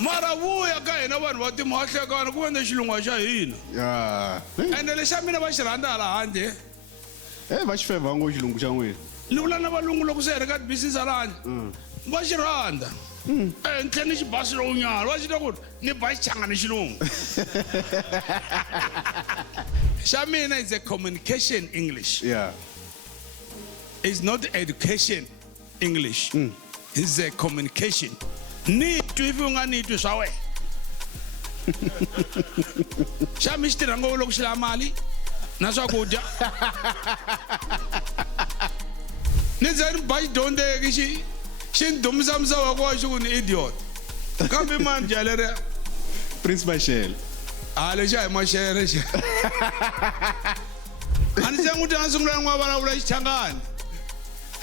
Mara vuya ka hina vanhu va timahlekana ku vende xilungu xa hina. Ya. Ende lexi mina va xi rhandza hala handle. Va xi feva ngo xilungu xa n'wina. Ni vula na valungu loko se hi ri ka business hala handle. Va xi rhandza. Ntle ni xibasi lowu nyana va xi ta ku ni ba xichanga ni xilungu. Xa mina is a communication English. Yeah. It's not education English. It's a communication. Ni twi ifi unga ni twi swa wena. Xa mi xi tirha ngopfu loko xi lava mali na swakudya. Ni ze ni ba xidondeki xi ni dumisa misava kwa xi ku ni idiot. Kambe mani jaleriya. Prince Mashele. Lexi a hi Mashele xe. A ni se n'wi twa a sungula n'wi vulavula Xichangani.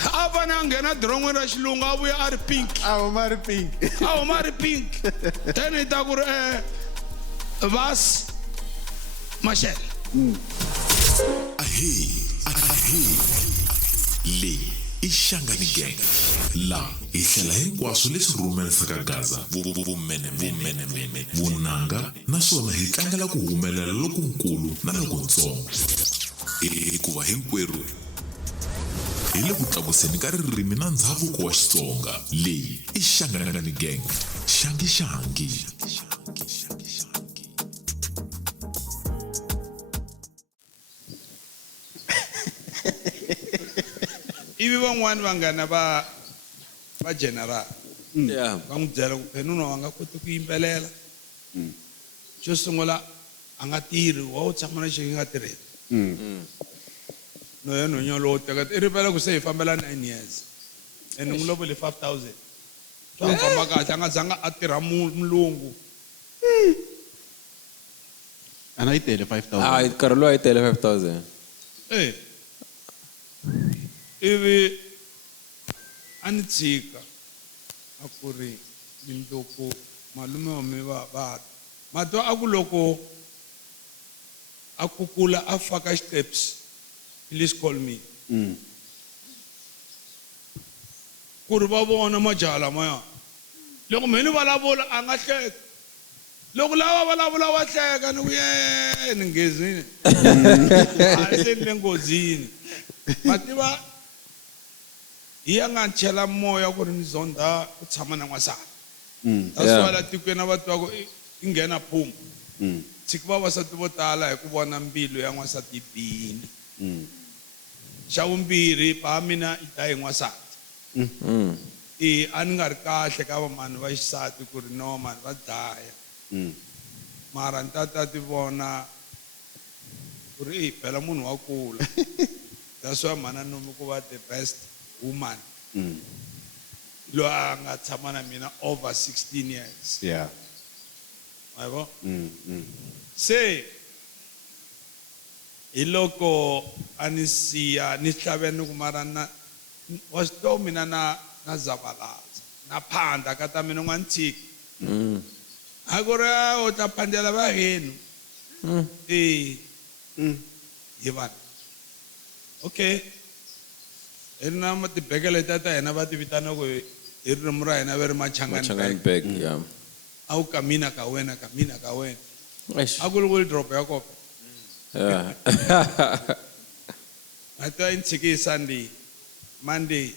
A fane a nghena diron'weni ra xilungu a vuya a ri pink. A huma ri pink. A huma a ri pink. Then hi ta ku ri Vas Mashele. Ahee. Le Ishangani Gang. La ihlela hinkwaswo leswi rhumelisaka Gaza vumene vunanga naswona hi tlangela ku humelela lokukulu na lokuntsongo. Hikuva hinkwerhu hi le ku tlakuseni ka ririmi na ndhavuko wa Xitsonga. Leyi i Shangani Gang. Shangi. Ivi van'wani vanghana va general. Yeah. Va n'wi byela ku Phenuna a nga koti ku yimbelela. Xo sungula a nga tirhi wa u tshama na xi nga tirheni. No yena no nyolo teka i rivela ku se hi fambela 9 years. Ene n'wi lovele 5,000. Swa famba kahle a nga zanga a tirha mulungu. Ana yi tele 5,000. Nkarhi lowu a yi tele 5,000. Ivi a ni tshika a ku ri mindloko malume wa mi va matwa a ku loko a kukula a faka steps. Please call me. Ku ri va vona majaha lamaya. Loko mini vulavula a nga hleka. Loko lava vulavula wa hleka ni ku ni nghezini. A se ni le nghozini. Mativa hi ya nga chela moya ku ri ni zonda ku tshama na n'wansati. Taswala tikweni va twa ku i nghena phumbu. Tshiki vavasati vo tala hi ku vona mbilu ya n'wansati yi bihile. Xa vumbirhi pa mina i ta hi n'wansati. A ni nga ri kahle ka vamani va xisati ku ri no mani va dlaya. Mara ni ta ti vona ku ri phela munhu wa kula. That's why mana nomi ku va the best woman. Lo a nga tshama na mina over 16 years. Yeah. Ma vo? Se iloko anisiya ni tlhaveni ku mara na wa sto mina na zavalaza na phanda ka ta mina n'wantshiki. A ku ri o ta phandela va henu. Hi vanhu. Okay. Ina matibekele ta hina va ti vitana ku hi ririmi ra hina va ri Machangani Bag, yeah. a wu kamina ka wena. Eish. A ku ri ku drop ya kope. Yeah. A ta yi tshiki Sunday, Monday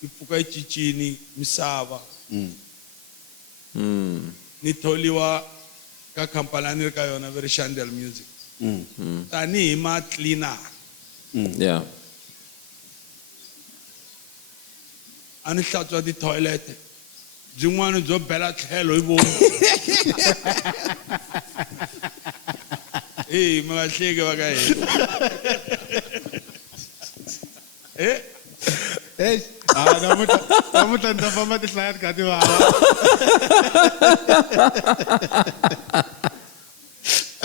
yi pfuka yi cincini misava. Ni tholiwa ka khampani a ni ri ka yona va ri Shandel Music. Tanihi ma cleaner. Yeah. A ni hlantswa ti-toilet byin'wana byo bela tlhelo hi vomu. Mi nga hleki va ka hina. Namuntlha ni ta famba ti hlaya ti kha ti vava.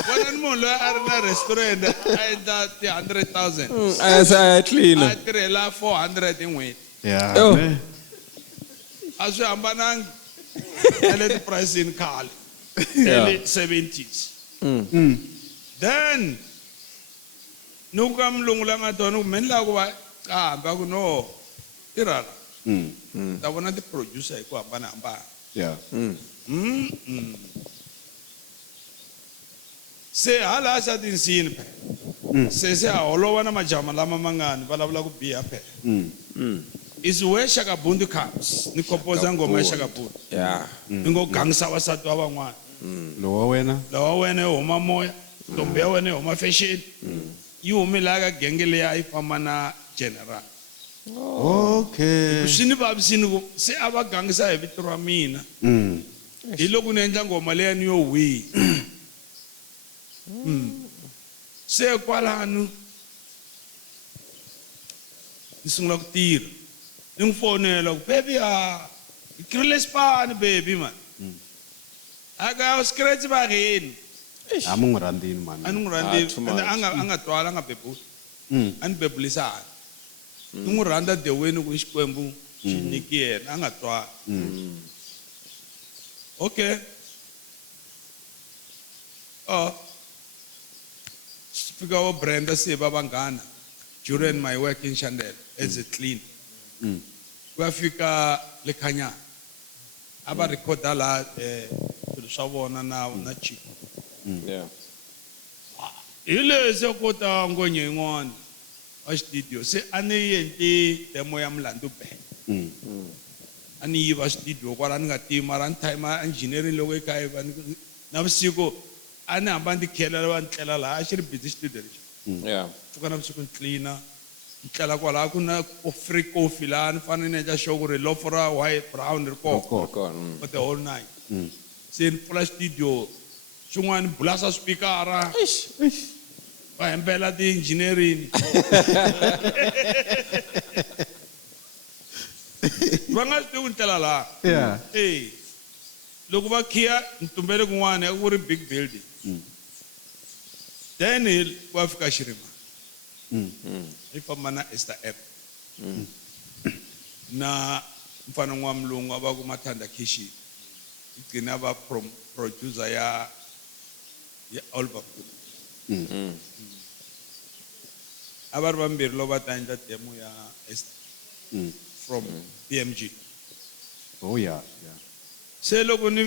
Vona ni munhu loyi a ri na restaurant a endla ti-100,000. A clean. A tirhela 400 hi n'hweti. Yeah. Oh. A swi hambanangi na le tipricini khale. Le 70s. Then ni ku ka mulungu la nga tona ku me ni lava ku va hamba ku no tirhala. Ta vona ti-producer hi ku hambanahambana. Yeah. se hala sa tinsini phela se a holova na majama lama mangani vulavula ku biha phela is where Shaka Bundu comes ni composa ngoma ya Shaka Bundu Yeah. ngo gangisa vasati wa van'wana Lo wa wena? lawa wena yi huma moya ntombi ya wena yi huma fashion yi humela ka genge leya yi famba na general Okay. swi ni vavisini ku se a va gangisa hi vito ra mina hi loko ni endla ngoma leya ni yo wihi se kwalano ni sungula ku tirha ni n'wi fonela ku baby hi kirile xipano baby man a ka scratch varheni A mo n'wi randzini man. a ni n'wi too rhandzi much. a nga twala a nga bebuli a ni bebulisa hala ni n'wi rhandza the way ni ku xikwembu xi nyiki yena a nga twala okay fika wa Brenda se va vanghana during my work in Chandel as a clean va fika le Khanyana a va recorda la swilo swa vona na Chico Yeah. hi leswi ko ta ngonye yin'wana wa studio se a ni endli demo ya Mlandu Band a ni yiva studio kwala ni nga tivi mara ni time engineering loko yi kha yi va na vusiku a ni hamba ni tikhelela va ni tlela laha a xi ri busy studio lexi Yeah. pfuka na vusiku ni cleaner ni tlela kwalaha ku na free coffee laha ni fanele ni endla sure ku ri lofo ra white brown ri kona Go on. for the whole night se ni pfula studio xin'wana ni bulasa swipikara va hembela ti-engineering va nga swi tivi ku ni tlela laha Yeah. loko va khiya ni tumbele kun'wana ya ku ri big building then va fika Xirima hi famba na Esther app na mfana n'wa mulungu a va ku Mathanda Kitchen hi gcina va producer ya Oliver a va ri vambirhi loko va ta endla demo ya Esther from PMG Oh yeah. Yeah. se loko ni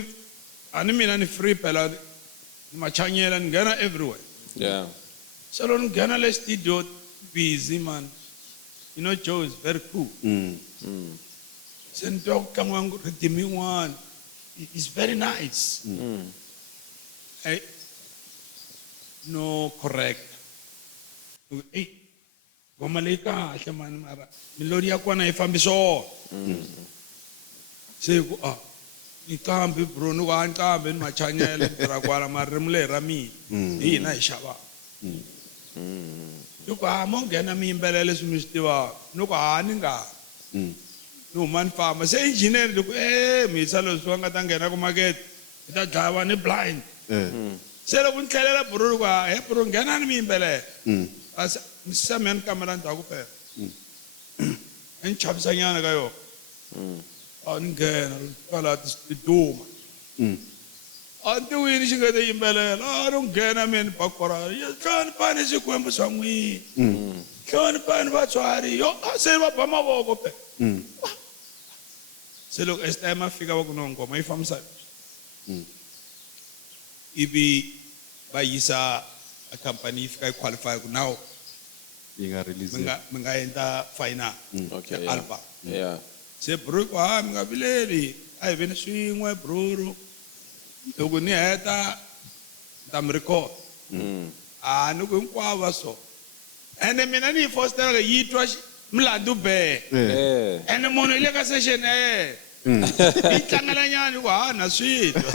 ani mina ni free phela ni machanyela ni nghena everywhere Yeah. se loko ni nghena le studio busy man you know Joe is very cool se ni twa ku tlangiwa rhythm yin'wana is very nice hey no correct hey ngoma leyi kahle mani mara melodi ya kona yi fambi swona se ku iqambi bro ni ku a nqambi ni machanyele ni tirha kwala maririmu leyi ra mina hi hina hi xavaka ni ku mo nghena mi yimbelela leswi mi swi tivaka ni ku ni nga ni huma ni famba se engineer ni ku mi yisa leswi va nga ta nghena ku makete hi ta dlaya va ni blind se loko ni tlhelela bro ni ku he bro nghena ni mi yimbelela ni samya ni kamela ndzhaku phela ni chavisanyana ka yona a ni nghena kwala ti duma a ni tiwini xi nga ta yimbelela a ni nghena mina ni bakorana hlonipani swikwembu swa n'wina hlonipani vatswari yo se va ba mavoko phela se loko as time a fika va ku no ngoma yi fambisa ivi va yisa a company yi fika yi qualify ku now Yi nga release. mi nga endla final Okay. ya Yeah. album Yeah. se bro ku mi nga vileli a hi veni swin'we broro loko ni heta ni ta mi record ni ku hinkwavo va so ene mina ni yi fositela yi twa Mlandu Band Yeah. ene munhu hi le ka session yi tlangela nyana ku na swi twa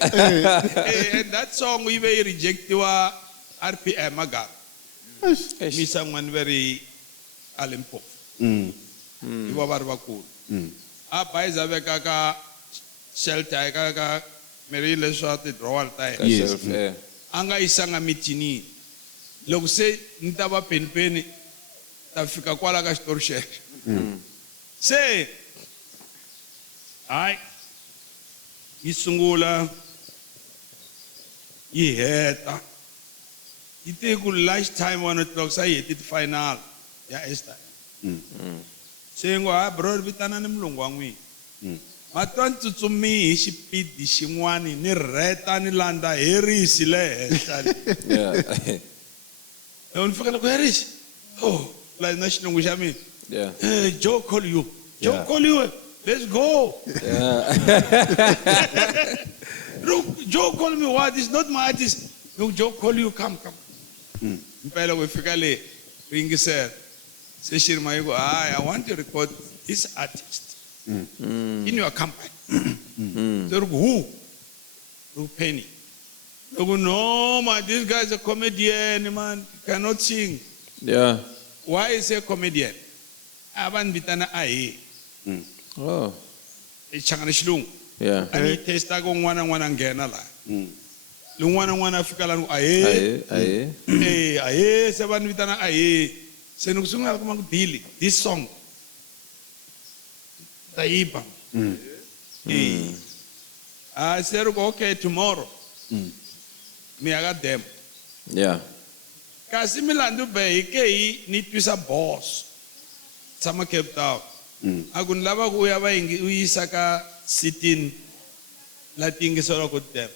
and that song yi ve yi rejectiwa RPM agama misa n'wani va ri a Limpopo hi va ri vakulu a bayiza veka ka shelter ka miri leswa ti-drawer ta yena Yourself, yeah. a nga yisanga mithinini loko se ni ta va penipeni ta fika kwala ka xitori xexo se hayi yi sungula yi heta yi te ku lunch time 1 o'clock sa yi hetile final ya Esther se ngo ha bro vitana ni mulungu wa n'wina matwa ni tsutsumi hi xipidi xin'wani ni rheta ni landza herisi le henhla Yeah. loko ni fika loko herisi la na xilungu xa mina Yeah. Joe call you Joe Yeah. call you let's go look Joe call me what is not my artist look Joe call you come impela loko hi fika le ringisela se xi ri mayiko I want to record this artist in your company. So who? Who Penny? No man, this guy is a comedian, man. He cannot sing. Yeah. Why is he a comedian? Aban bitana ai. Oh. Ichangana shilung. Yeah. Ani testa ko ngwana ngena la. Lungwana fika la ai. Aye. Ai se ban bitana ai. Se nukusunga ko magdili. This song. Taiba. I said, okay, tomorrow. Me I got them. Yeah. Kasi milandu be ike ni twisa boss. Sama Cape Town. Agun lava ku ya ba ingi uisaka sitin latingi solo ku them.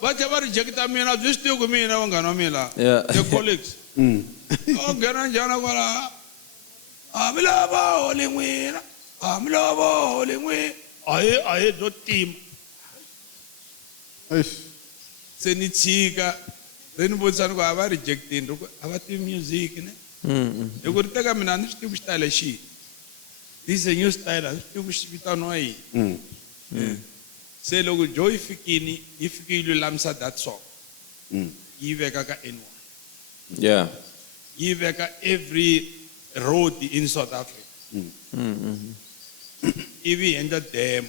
Bacha ba reject mina just you ku mina wangano mina. Yeah. The colleagues. Oh gana jana wala. Amilabo olingwina. Amilabo olingwina. Aye do team. Senichika then botsana ko aba rejecting ro aba team music ne yoko riteka mina ni swi style shi this is a new style swi vitano ai se loko joy fikini ifikile lamsa that song yiveka ka N1 Yeah. yiveka every road in South Africa ivi endla demo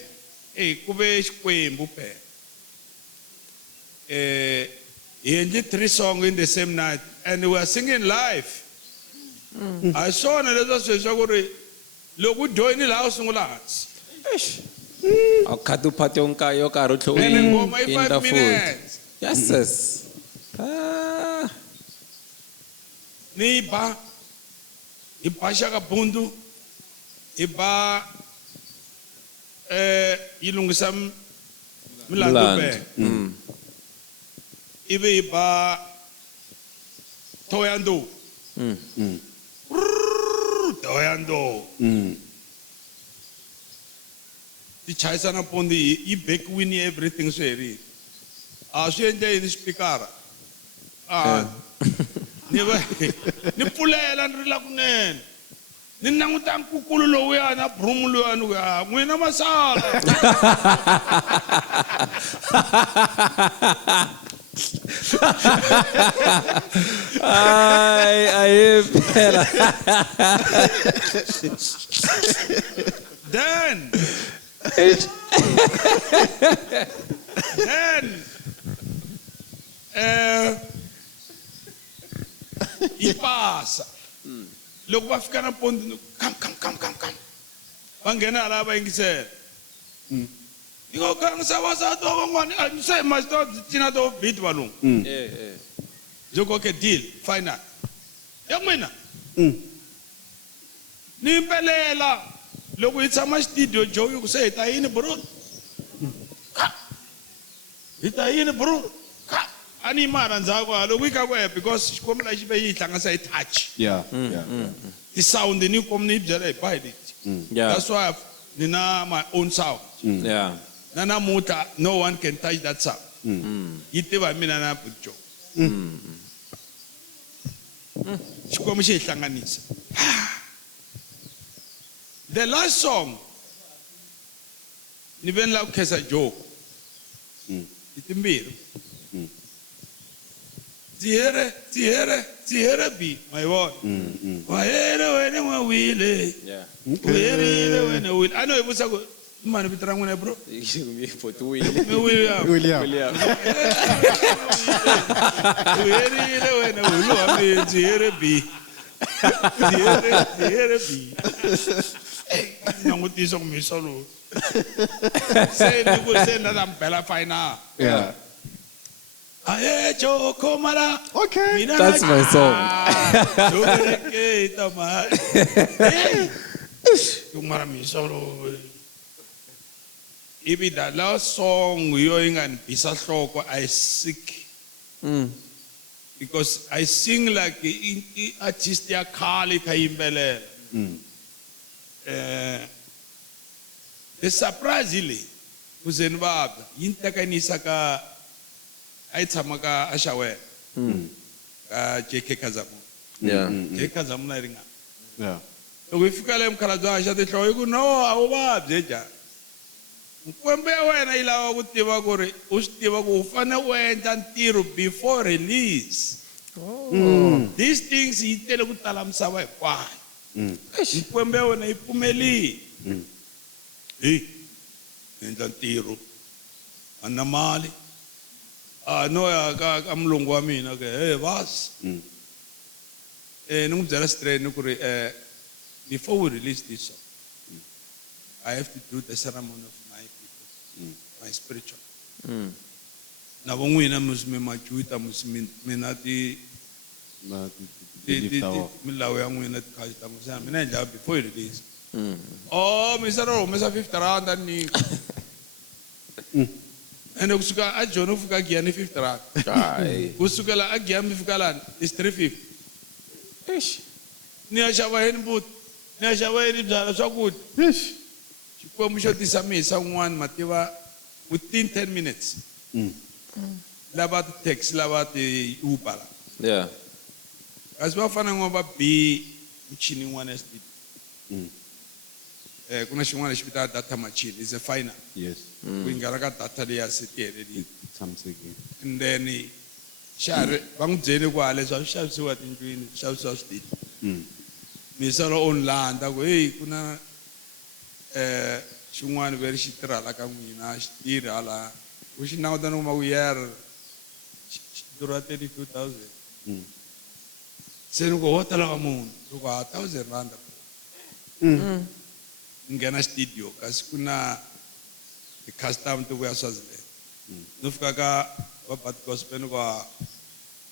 kube xikwembu phela he ended 3 songs in the same night and we were singing live. I saw another session loku join la usungula hansi. Akadu pati unkayo karo tlo And in ngoma the 5 food. minutes. Yes. Ah. Ni ba ipasha ka bundu iba ilungisa mlando be. Ibe iba toyando. Toyando. The chaisana pondi I back winnie everything so eri. Swi endle in speaker. Ni pulela ni rila kunene. Ni nanguta nkukulu lowuya na brumu lowuya n'wina masala. Ay, pera. Then ipasa loko va fika na pondi come va nghena la va yingisela iko kangisa vasati va van'wani se masito cina to beat valungu joko ke deal final ya n'wina ni yimbelela loko hi tshama studio joe ku se hi ta yini bro hi ta yini bro ani mara ndzhaku loko yi ka ku because xikwembu lexi ve yi hlangasa hi touch Yeah. the sound ni komi ni yi byela hi ba hi Yeah. that's why ni na my own sound Yeah. na namuta no one can touch that sound yi tiva hi mina na bujo xikwembu xi hi hlanganisa the last song ni ve ni lava ku khensa joke hi timbirhi tihere bi ma yi vona wa here wena n'we wile Yeah. u herile wena wile a no hi vutisa ku i mani vito ra n'wina bro mi William William. u herile wena wile wa mi tihere bi tihere bi langutisa ku misa lowu se ni ku se na ta mi bela final Yeah. aye Joko mara. Okay. That's my song. Jokereke tama. Yung maraming solo. Ibi that last song yo ingan bisa hloko I sick. Because I sing like artist ya khali khayimbelela. Surprisingly kuzeni baba yintakanisa ka ayitshama ka Ashawe ka JK Khazamu. Yeah. JK Khazamu na ringa. Yeah. Loko hi fika le mukhalabye xa tinhlobo ku no a wu vabyi njhani nkwembe ya wena yi lava ku tiva ku ri u swi tiva ku u fanele u endla ntirho before release. These things yi tele ku tala misava hinkwayo nkwembe ya wena yi pfumelini endla ntirho a na mali no ya ka mulungu wa mina ke he vasi ni n'wi byela straight ni ku ri before we release this song, I have to do the ceremony of my people, my spiritual. Na vongwina musime majuita musime mina ti milawu ya n'wina ti khali ta musime mina endla before you release. Oh, misaro humesa 50 rand ni. Ene kusuka a John ufika Giyani 50 rand. Kusukela a Giyani fika lani is 350. Eish. Ni ya xava yini mbuti ni ya xava yini byala swakudya xikwembu xo tisa mihisa un'wana mativa within 10 minutes lava ti-taxi lava ti-uber Yeah. kasi va fanele ngo va bi michini yin'wana ya studio ku na xin'wana lexi vitaka data machine is a final Yes. ku yingala ka data leyi ya se ti helerile Tshamisekile. and then xari va n'wi byele ku leswi a swi xavisiwa tindlwini swi xavisiwa studio misalo online ta ku hey ku na xin'wana ve ri xi tirha hala ka n'wina xi tirhi hala u xi languta ni kuma ku yer xi durha 32,000 se ni ku ho ta lava munhu loko 1,000 rand nghena studio kasi ku na ti-custom to vuya Swaziland no fika ka va Bad Gospel ni ku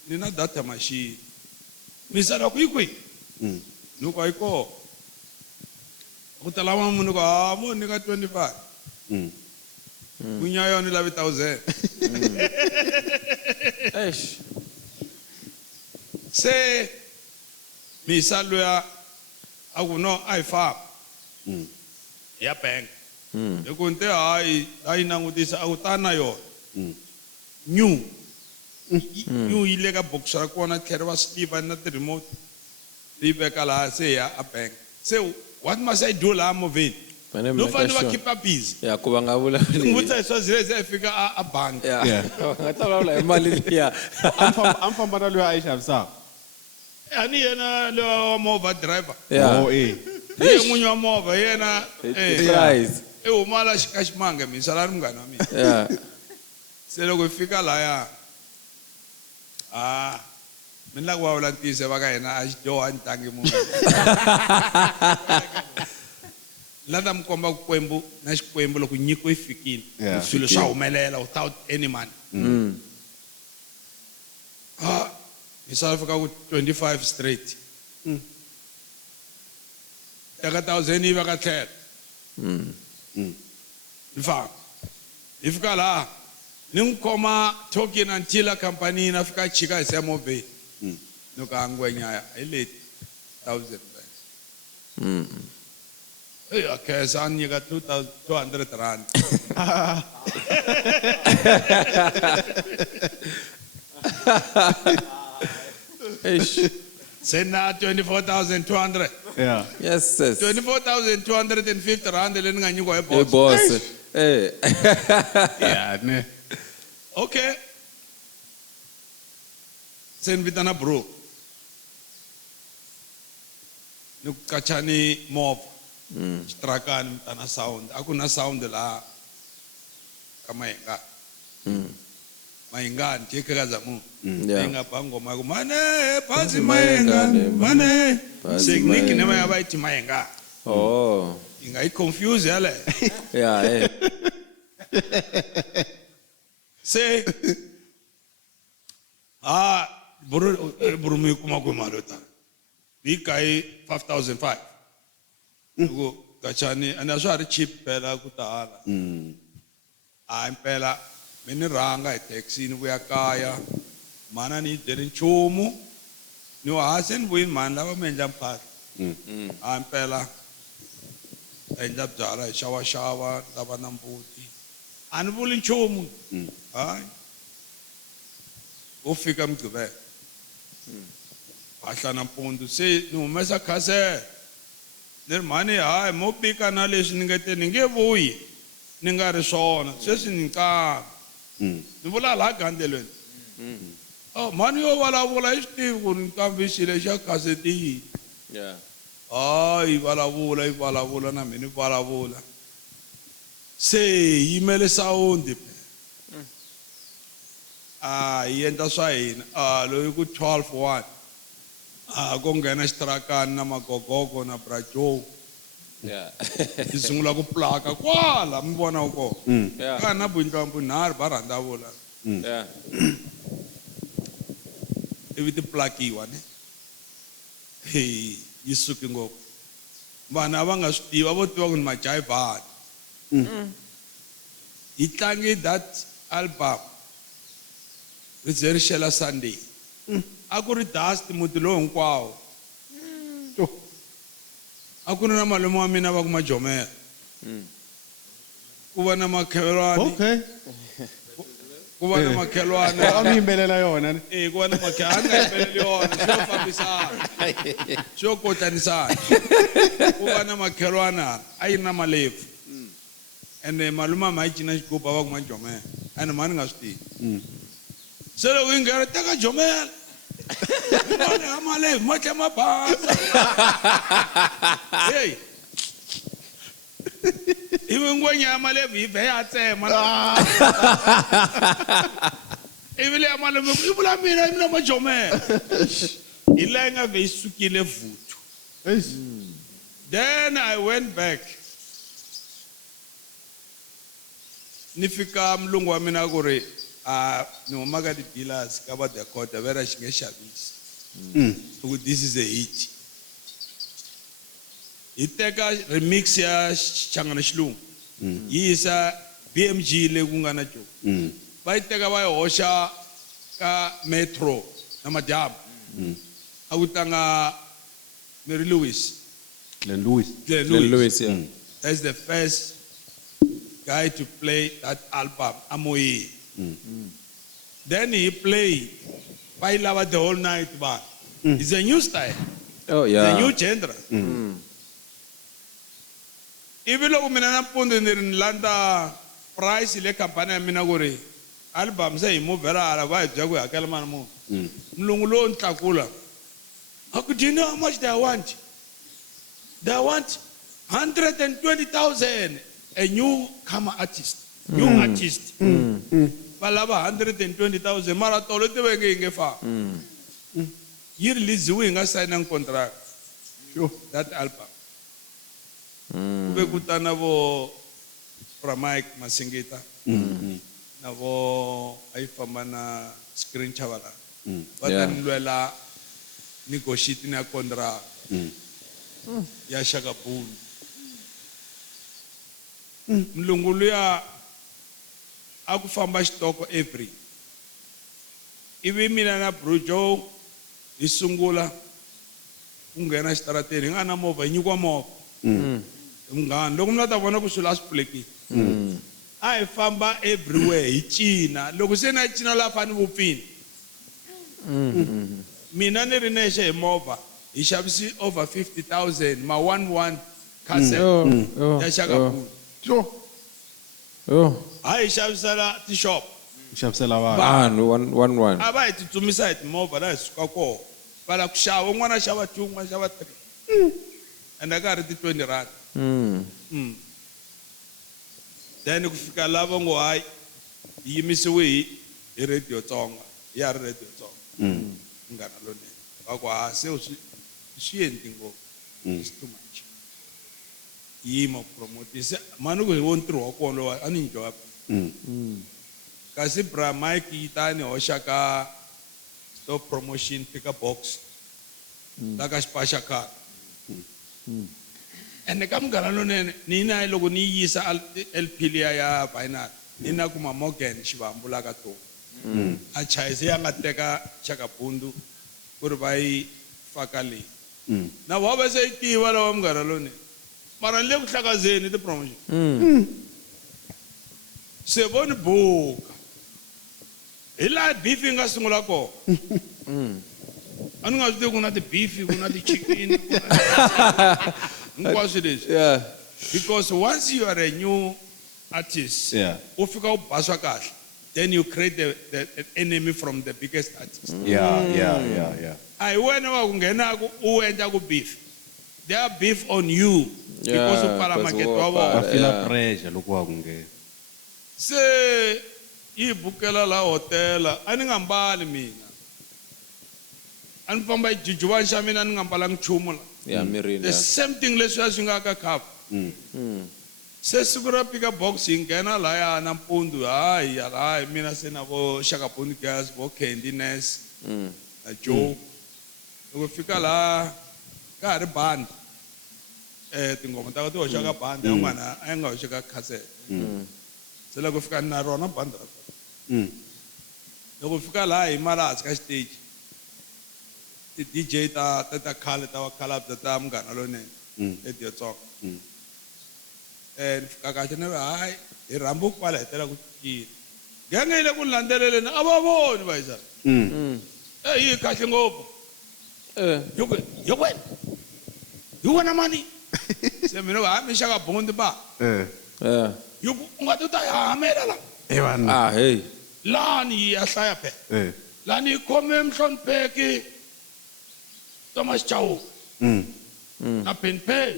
ni na data machine misala ku yi kwihi ni ku a yi koho ku ta lava munhu ku mo ni ka 25 kunya yona ni lavi 1,000 Eish. se misa luya a ku no a yi famba ya bank hi ku nte hayi a yi langutisa a ku ta na yona new yi le ka bokisi ra kona tlhela va switiva na ti-remote ti veka laha se ya a bank se what must I do laha movheni no fanele va keep busy Yeah, ku va nga vulavuli. ngutisa hi Swaziland se fika a bangi Yeah. Va nga ta vulavula hi mali liya. Am famba na loyi a yi xavisaka. a ni yena lowa wa movha driver Yeah. Oh, hi ye n'winyi wa movha hi yena Price. i huma la ka ximanga misa la ni munghana wa mina Yeah. se loko hi fika laya mi ni la ku vulavula ntise va ka hina a xi dyoha ntangi munhu la ta mi komba xikwembu na xikwembu loko nyiko yi fikile Yeah. swilo swa humelela without any money misala fika ku 25 straight teka 1,000 yi veka tlhelo ni famba hi fika laha ni n'wi khoma token until a company na fika chika hi semovheni ni ku a ngwenya hi leti 1,000 a khensa a nyika 200 rand Eish. se na 24,200 Yeah. Yes, yes. 24,250 rand leyi ni nga nyikiwa hi Hey box boss. Hey. Yeah, ne. okay se ni vitana bro ni ku kachani movha xitirakani mi ta na sound a ku na sound laha ka mahingani JK Khazamu Yeah. yi nga ba ngoma ya ku mane phansi mahingani mane Phansi se niki ne Mahengane. va yi ti mahingani Oh. yi nga yi confuse yale Yeah, hey. se buru mi kuma ku mali yo tala big guy 5,500 loko gachani and a swa ha ri cheap phela ku ta hala impela mini rhanga hi taxi ni vuya kaya mana ni byeli nchumu ni wa se ni vuyini mani lava mi endla mphahlo impela endla byala hi xavaxava lava na mbuti a ni vuli nchumu hayi wo fika mugqivela phahla nampundzu se ni humesa khase ni ri mhani hayi mo bika na leswi ni nge te ni nge vuyi ni nga ri swona sweswi ni nkama ni vula laha gandelweni mhani yo vulavula hi swi tivi ku ni kambisile xa khasetini Yeah. hayi vulavula na mina ni vulavula se hi yimele sawundi hi endla swa hina loyi ku 12-1 ko nghena xitirakani na magogogo na brajo Yeah. hi sungula ku plaka kwala mi vona kona Yeah. ka na bundlambu nharhu va rhandza vula Yeah. ivi ti plakiwa ne hey yi suki ngopfu vanhu a va nga swi tiva vo tiva ku ni majayivhani hi tlangi that album ri ze ri xela Sunday a ku ri dust muti lowu hinkwawo a ku ri na malume wa mina va ku majomela ku va na makhelwani Okay. ku va na makhelwani A mi yimbelela yona ne. ku va na makhelwani a ni nga yimbeleli yona swi yo fambisana swi yo kotlanisana ku va na makhelwani a yi ri na malefu ende malume a ma yi cina xigubu a va ku majomela ene mani nga swi tivi se loko yi nghena teka jomela vona ya malefu ma tlhe ma basa hey ivi ngwenya ya malefu yi vhe ya tsema ivi le ya malume i vula mina majomela hi leyi nga vhe yi sukile vuthu Eish. then I went back ni fika mulungu wa mina ku ri ni huma ka ti-dealers ka va dekota ve ra xi nge xavisi ku this is a hit hi teka remix ya xichangana xilungu yi yisa BMG leyi ku nga na jo va yi teka va yi hoxa ka metro na madyambu a ku tlanga Mary Lewis Glenn Lewis. Glenn Glenn Lewis. Lewis, yeah. That's the first guy to play that album, Amoye. Then he played Pailava the whole night, but it's a new style, Oh, it's yeah. a new genre. Even though mina nampundzu ni ri ni landza price le khampani ya mina ku ri album se hi muvhela hala va hi byela ku hi hakela mali muni mulungu lowo ni tlakula a ku do you know how much they want? They want 120,000. A newcomer artist, new artist. Balaba 120,000. Mara tolo te wenge inge fa. Yi release we nga sign a contract. Sure. That album. Ube kutana vo from Mike Masingita. Na vo aifamba na Screen Chavala. Yeah. Watanilwela negotiate na contract. Ya Shaka Boone. Mlungu luya a ku famba xitoko every ivi mina na Brujo hi sungula ku nghena xitarateni hi nga na movha hi nyikiwa movha munghana loko mi nga ta vona ku swilo a swi pfulekile a hi famba everywhere hi cina loko se na cina la fani vupfini mina ni ri nexe hi movha hi xavisi over 50,000 ma 1 cassette ya Shaka Boone Sure. Oh. hayi xavisela tixop Xavisela vanhu. One. a va hi tsutsumisa hi timovha laha hi suka kona va la ku xava un'wana a xava 2 un'wana a xava 3 ende ka ha ri ti-20 rand then ku fika lava ngo hayi hi yimisiwe hi radio tsonga ya ri radio tsonga munghana lonene va ku se swi endli ngopfu it's too much yima promote se mani ku hi wo ntirho wa kona lowa a ni njoha kasi bra Mike yi ta ni hoxa ka to promotion pick a box la ka xipasha car ene ka munghana lonene ni na loko ni yisa LP liya ya vinyl ni na kuma Morgan xivambu la ka to a chayise ya nga teka chakabundu ku ri va yi faka leyi na wa va se yi tiva lawa munghana lonene mara ni le ku hlakazeni ti-promotion se voni buka hi laha beef yi nga sungula kona a ni nga swi tivi ku na ti-beef ku na ti-chicken hinkwaswo leswi Yeah. because once you are a new artist Yeah. u fika u baswa kahle then you create the enemy from the biggest artist Yeah. a hi wena wa ku nghenaku u endla ku beef they are beef on you because u pfala because market wo wa pfala. vona Va fila Yeah. pressure loko wa ku nghena. se yi bukela la hotela a ni nga mbali mina a ni famba hi jujuva xa mina ni nga mbalanga nchumu la Yeah, mirini. the same thing leswiya swi nga ka cover se siku ra pika box hi nghena laya nampundzu hayi mina se na vo Shakabundu Gas vo Candy Ness na Joe loko fika la ka ha ri bandi tingoma ta ti hoxa ka bandi yan'wana a yi nga hoxeka cassette se loko fika na rona bandi ra kona loko fika laha hi malazi ka xiteji ti-DJ ta khale ta vakhalabya ta munghana lonene letiyotsongo ni fika kahle ni ri hayi hi rhambi ku pfala hetela ku cina genge yi le ku ni landzeleleni a va voni vayisana yi kahle ngopfu yokwena hi wena mani se mina va hayi mi Shakabundu ba Yeah. u nga ti ta hi hamela la Ah, hey. lani hi ya hlaya phela lani hi khome muhlonipheki Thomas Chauke na Penpay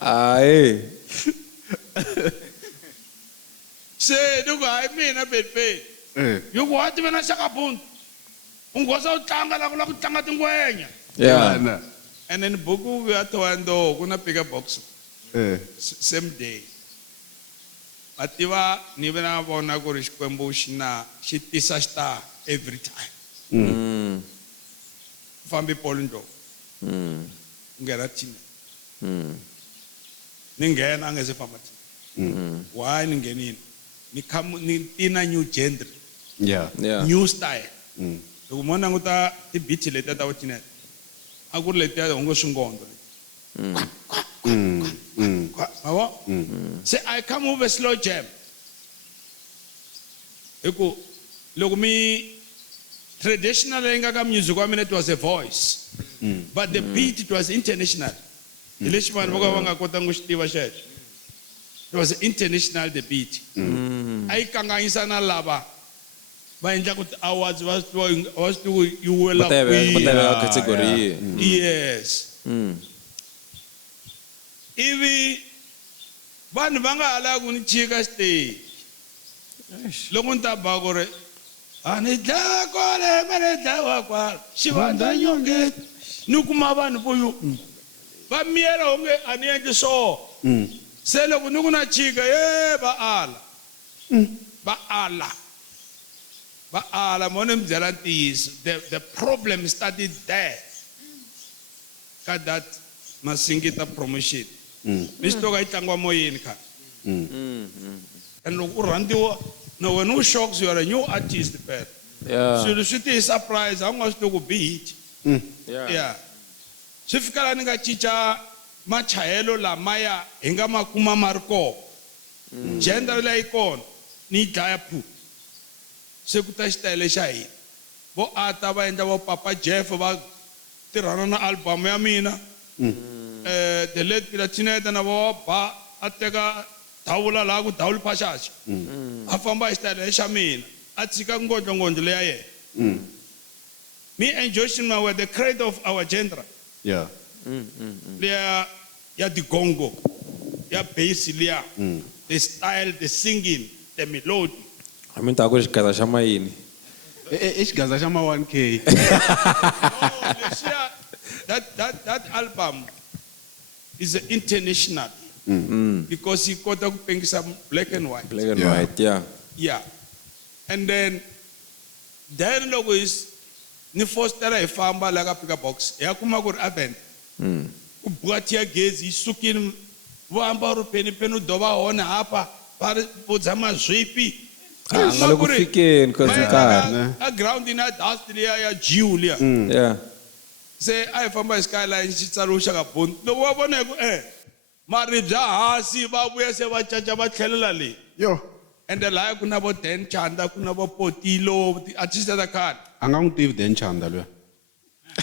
Ah, hey. se loko hayi mina Penpay loko wa ti vena Shakabundu u nghoza u tlanga la ku tlanga tingwenya Yeah. and then buku ya toando ku na pick box same day ativa ni vena vona ku ri xikwembu xi tisa star every time fambi Paul Ndlovu nghena thina ni nghena a nga se famba thina why ni nghenini ni tina new genre Yeah. Yeah. new style loko mo languta ti-beat letiya ta vutinete a ku ri letiya hongo swingondo mavo se I come with a slow jam hi ku loko mi traditional leyi nga ka music wa mina it was a voice but the beat it was international hi lexi vanhu vo ka va nga kotangi ku xi tiva xexo it was international the beat a yi kanganyisa na lava va endlaku ti-awards va swi tivi yi wela Kuteveka category. yes ivi vanhu va nga ha lava ku ni chika stage loko ni ta ba ku ri a ni dlaya kwale ma ni dlayiwa kwala xivandla nyongeni ni kuma vanhu vo yu va miyela onge a ni endli swona se loko ni ku na chika va ala mo ni mi byela ntiyiso the problem started there ka that Masingita promotion mi swi toka yi tlangiwa moyeni khale and loko u rhandziwa na wena u shocks you are a new artist phela Yeah. swilo swi ti hi surprise a wu nga swi tivi ku bihiti Yeah. ya swi fika laha ni nga cinca machayelo lamaya hi nga ma kuma ma ri kona gender leyi kona ni yi dlaya phu se ku ta xitayele xa hina vo ata va endla vo Papa Jeff va tirhana na album ya mina the late Peter Tineta na vo ba a teka Dawula laha ku Dawula Phashashi a famba hi xitayele xa mina a tshika ngondlongondlo leya yena me and Joshua were the creator of our genre Yeah. leya ya digongo ya bass leya the style the singing the melody A mi ta ku xigada xa mayini. I xigaza xa ma 1K. that album is international because he kota ku pengisa black and white Black and Yeah. white, yeah. yeah And then loko is ni fostera hi famba la ka pick box ya kuma ku ri Avent ku buka ya gezi yi sukini vo hamba ro peni u dova hona hapa va vo tshama zwipi nga le ku fikeni cause nkarhi a ground ina dust liya ya jiu liya yeah se a hi famba hi skyline xi tsariwe xa ka bond loko va vona ku maribye hansi va vuya se va caca va tlhelela leyi Yo. and laha ku na vo Dan Chanda ku na vo Potilo ti-artist ta khale. A nga n'wi tivi Dan Chanda luya.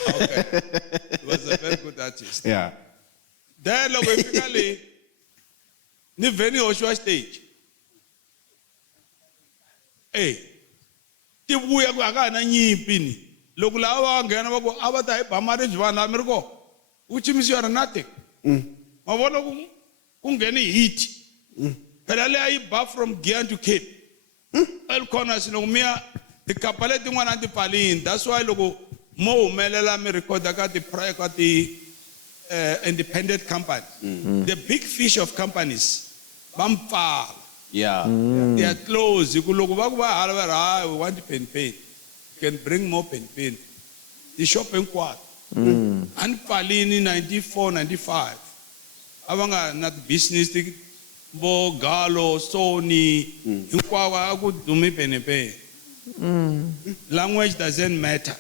Okay. He was a very good artist. Yeah. Then loko hi fika leyi ni vheni hoxiwa stage ti vuya ku a ka ha na nyimpi ni loko lava va nghena va ku a va ta hi ba maribye vanhu lava mi ri koho which means you are nothing ma vona ku ngheni hit phela leyi a yi ba from Giyani to Cape elcorners loko mi ya tikapa letin'wana a ti pfalini that's why loko mo humelela mi recorda ka ti independent company the big fish of companies va mpfala Yeah. they are closed ku loko va ku va hala va ri we want pen can bring more pen ti shop hinkwato a ni pfalini 94 95 a va nga na business vo Galo Sony hinkwavo a ku dumi pen language doesn't matter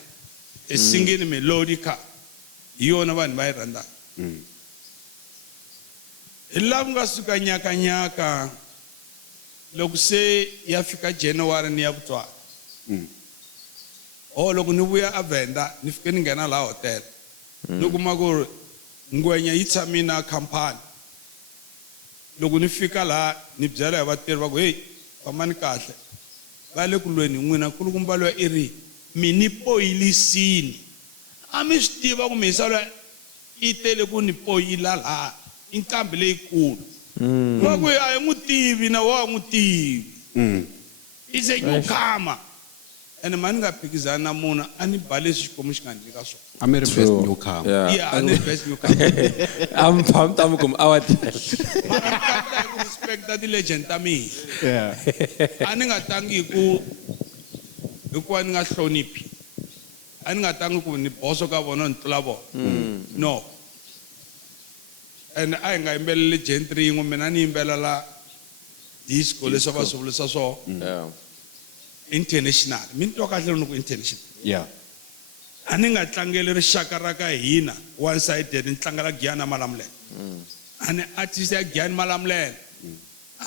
a singing melodica hi yona vanhu va yi rhandzaka hi laha ku nga suka nyakanyaka loko se ya fika January ni ya vutswari loko ni vuya a Venda ni fike ni nghena laha hotel ni kuma ku ri ngwenya yi tshamile na khampani loko ni fika laha ni byela hi vatirhi va ku hey fambani kahle va le ku lweni n'wina nkulukumba loyi i ri mini poyilisini a mi swi tiva ku misalo i tele ku ni poyila laha i nkambi leyikulu va ku a hi n'wi tivi na wa n'wi tivi is a newcomer ene mani nga phikizani na munhu a ni ba leswi xikwembu xi nga ni nyika swona A mi ri best newcomer. yeah a ni best newcomer I'm pumped. I'm going out. mara ni kota hi ku respecta ti-legend ta mina Yeah. a ni nga tangi hikuva ni nga hloniphi a ni nga tangi ku ni boso ka vona ni tlula vona no and a hi nga yimbeleli gentry yin'we mina ni yimbelela disco leswi va swi vulisa swona Yeah. international mi ni twa kahle loko ni ku international Yeah. a ni nga tlangeli rixaka ra ka hina one sided ni tlangela Giyani na Malamulele a ni artist ya Giyani Malamulele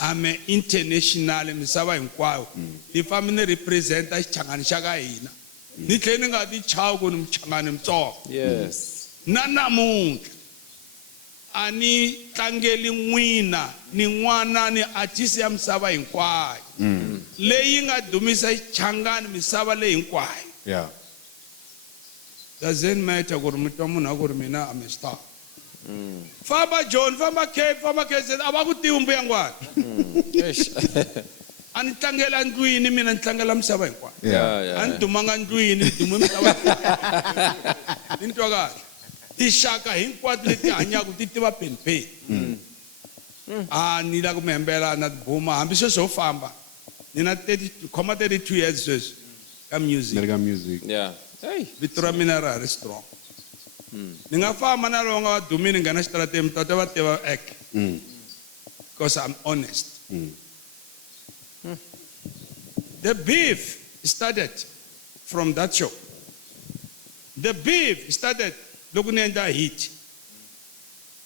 ame international misava hinkwayo ni fambe ni representa xichangani xa ka hina ni tlhela ni nga ti chawi ku ni muchangani mutsonga Yes. na namuntlha a ni tlangeli n'wina ni n'wana ni artist ya misava hinkwayo leyi nga dumisa xichangani misava leyi hinkwayo Yeah. doesn't matter ku ri mi twa munhu a ku ri mina I'm a star famba John famba Cape famba KZN a va ku tivi mbuyangwana Eish. a ni tlangela ndlwini mina ni tlangela misava hinkwayo Yeah. a ni dumanga ndlwini ni dume misava hinkwayo. Ni twa kahle tixaka hinkwato leti hanyaka ti tiva pen a ni la ku mi hembela na tibuma hambi sweswi ho famba ni na 32 years sweswi ka music American music. Yeah. Hey. vito ra mina ra ha ri strong ni nga famba na loko nga va dumini nghena xitarateni mi ta va tiva ek because I'm honest the beef started from that show the beef started loko ni endla hit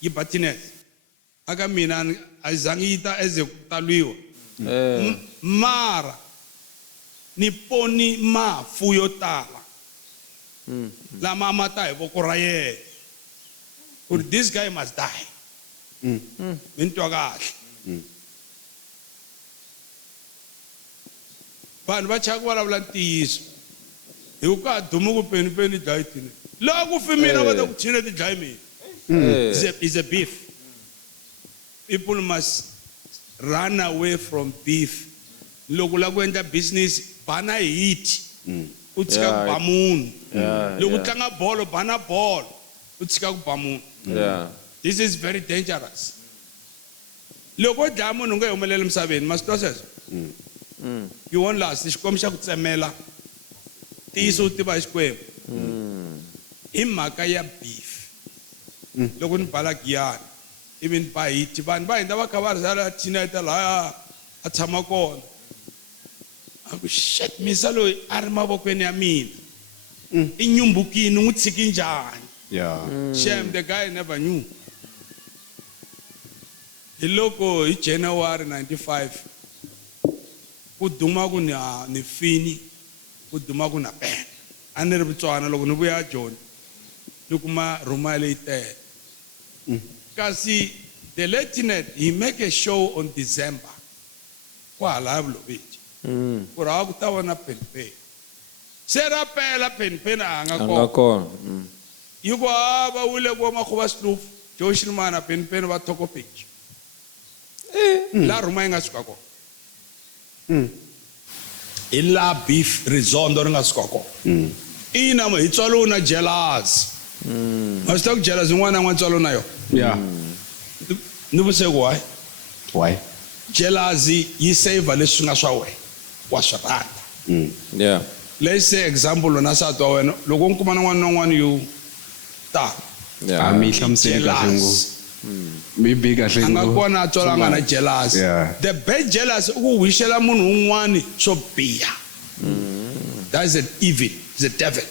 yi batinez aka mina a zangi yi ta eze ku taliwa mara ni poni mafu yo tala lama a ma ta hi voko ra yena ku ri this guy must die mi ni twa kahle vanhu va chaka ku vulavula ntiyiso hi ku ka ha dume ku penipeni dlayi thine loko ku fi mina va ta ku thine ti dlayi mina is a beef people must run away from beef loko la ku endla business bana hit u tshika ku ba munhu loko u tlanga bolo bana bolo u tshika ku ba munhu Yeah. this is very dangerous loko u dlaya munhu u nga humeleli misaveni ma swi twa sweswo you won't last xikwembu xa ku tsemela tiyiso u tiva hi xikwembu hi mhaka ya beef loko ni bhala giyani ivi ni ba hiti vanhu va hindza va kha va rizala thineta laya a tshama kona a ku shit misa loyi a ri mavokweni ya mina i nyumbukini n'wi tshiki njhani Yeah. shame the guy never knew hi loko hi January 95 ku duma ku ni fini ku duma ku na pen a ni ri Botswana loko ni vuya Joni ni kuma rhuma leyi tele kasi the lieutenant he make a show on December kwala Vulovitshi ku ra ku ta vona pen se ra pela pen a nga anga kona yuko va wile ku makhuva Sloop Joe Shilmana pen va thoko page la rhuma yi nga suka kona i la beef rizondo ri nga suka kona ina mo hi tswalo na jealous ma swi ta ku jealous n'wana n'wana tswalo na yo Yeah. ni vuse ku why Why? jealousy yi save leswi nga swa wena wa swi rhandza yeah let's say example na nsati wa wena loko ni kuma na n'wana yu ta yeah Mi hlamuseli kahle ngo. Mi bi kahle a nga ngo. kona a tswala a nga na jealous Yeah. the best jealous i ku wishela munhu un'wani swo biha that's an evil it's a devil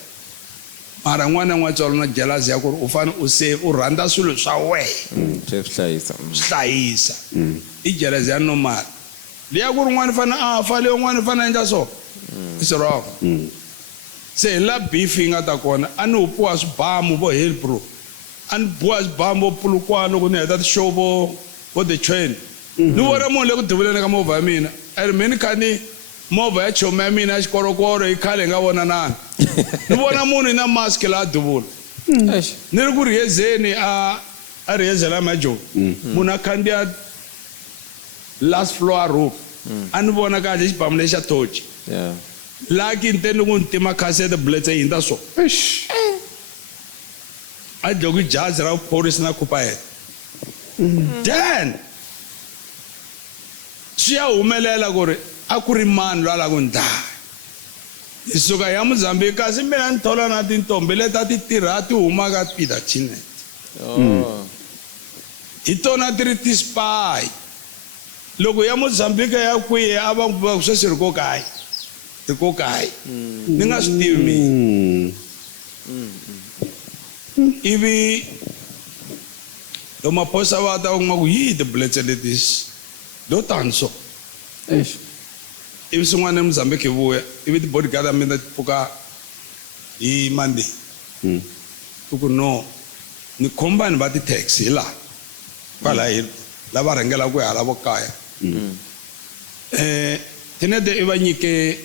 mara n'wana n'wana tswala na jealous ya ku ri u fane u save u rhandza swilo swa wena swi hlayisa hlayisa i jealous ya normal leya ku ri n'wana fane a fa leyo n'wana fane endla so it's wrong se la beef yi nga ta kona a ni hupiwa swibamu vo hell bro a ni biwa swibamu vo pulukwana loko ni heta tishow vo the train ni vona munhu le ku duvuleni ka movha ya mina and me ni kha ni movha ya choma ya mina ya xikorokoro yi khale hi nga vonananga ni vona munhu i na mask la a duvula ni ri ku rihezeni a rihezela majo munhu a khandziya last floor roof a ni vona kahle xibamu lexi xa torch yeah laki nteni ku ntima cassette bullets yi hindza so Eish. a dloku jazi ra phorisa na khupa heta then swi ya humelela ku ri a ku ri mani loyi a lava ku ni dlaya hi suka ya Mozambique kasi mina ni thola na tintombi leti a ti tirha ti humaka Peter Chinet oh hi tona ti ri ti-spy loko ya Mozambique ya kwihi a va ku sweswi ri kokayi ti kokayi ni nga swi tivi mina ivi lo maphorisa va ta kuma ku yi ti-bullets letis lo tani so ivi swin'wana eMozambique hi vuya ivi ti-bodyguard a mina ti pfuka hi Monday ti ku no ni khombani va ti-taxi hi laha kwala hi lava rhangelaka ku ya hala vo kaya tinete i va nyike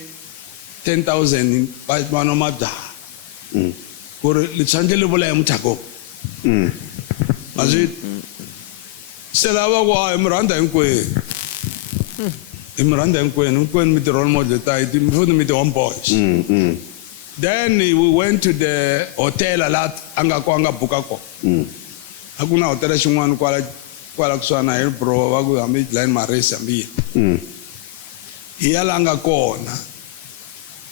10,000 va nwa mabyala ku ri litshwantle li vula hi muthako ma swi se lava ku hi mi rhandza hinkwenu hi mi rhandza hinkwenu mi ti-role model ta hi mi fune mi ti-home boys then we went to the hotel la a nga ko a nga buka kona a ku na hotel xin'wana kwala kusuhana hi bro va ku hambi line marisi hambi yini hi ya la nga kona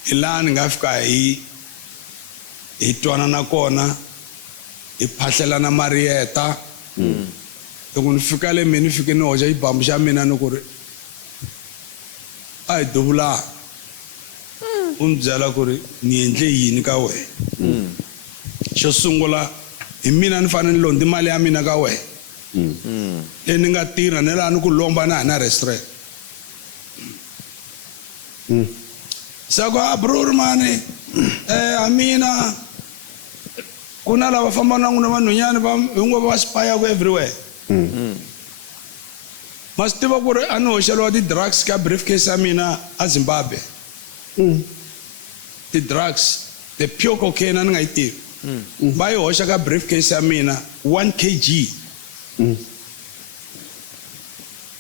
hi laha ni nga fika hi twanana kona hi phahlelana mariyeta loko ni fika le mina ni fike ni hoxa xibambu xa mina ni ku ri a hi duvula u ni byela ku ri ni endle yini ka wena xo sungula hi mina ni fanele ni londi mali ya mina ka wena leyi ni nga tirha ni laha ni ku lomba na ha na restaurant sa ku bro mani a mina ku na lava famba na n'wina vanhwanyani hinkwavo va spyaku everywhere ma swi tiva ku ri a ni hoxeliwa ti-drugs ka briefcase ya mina a Zimbabwe ti-drugs the pure cocaine a ni nga yi tivi va yi hoxa ka briefcase ya mina 1 kg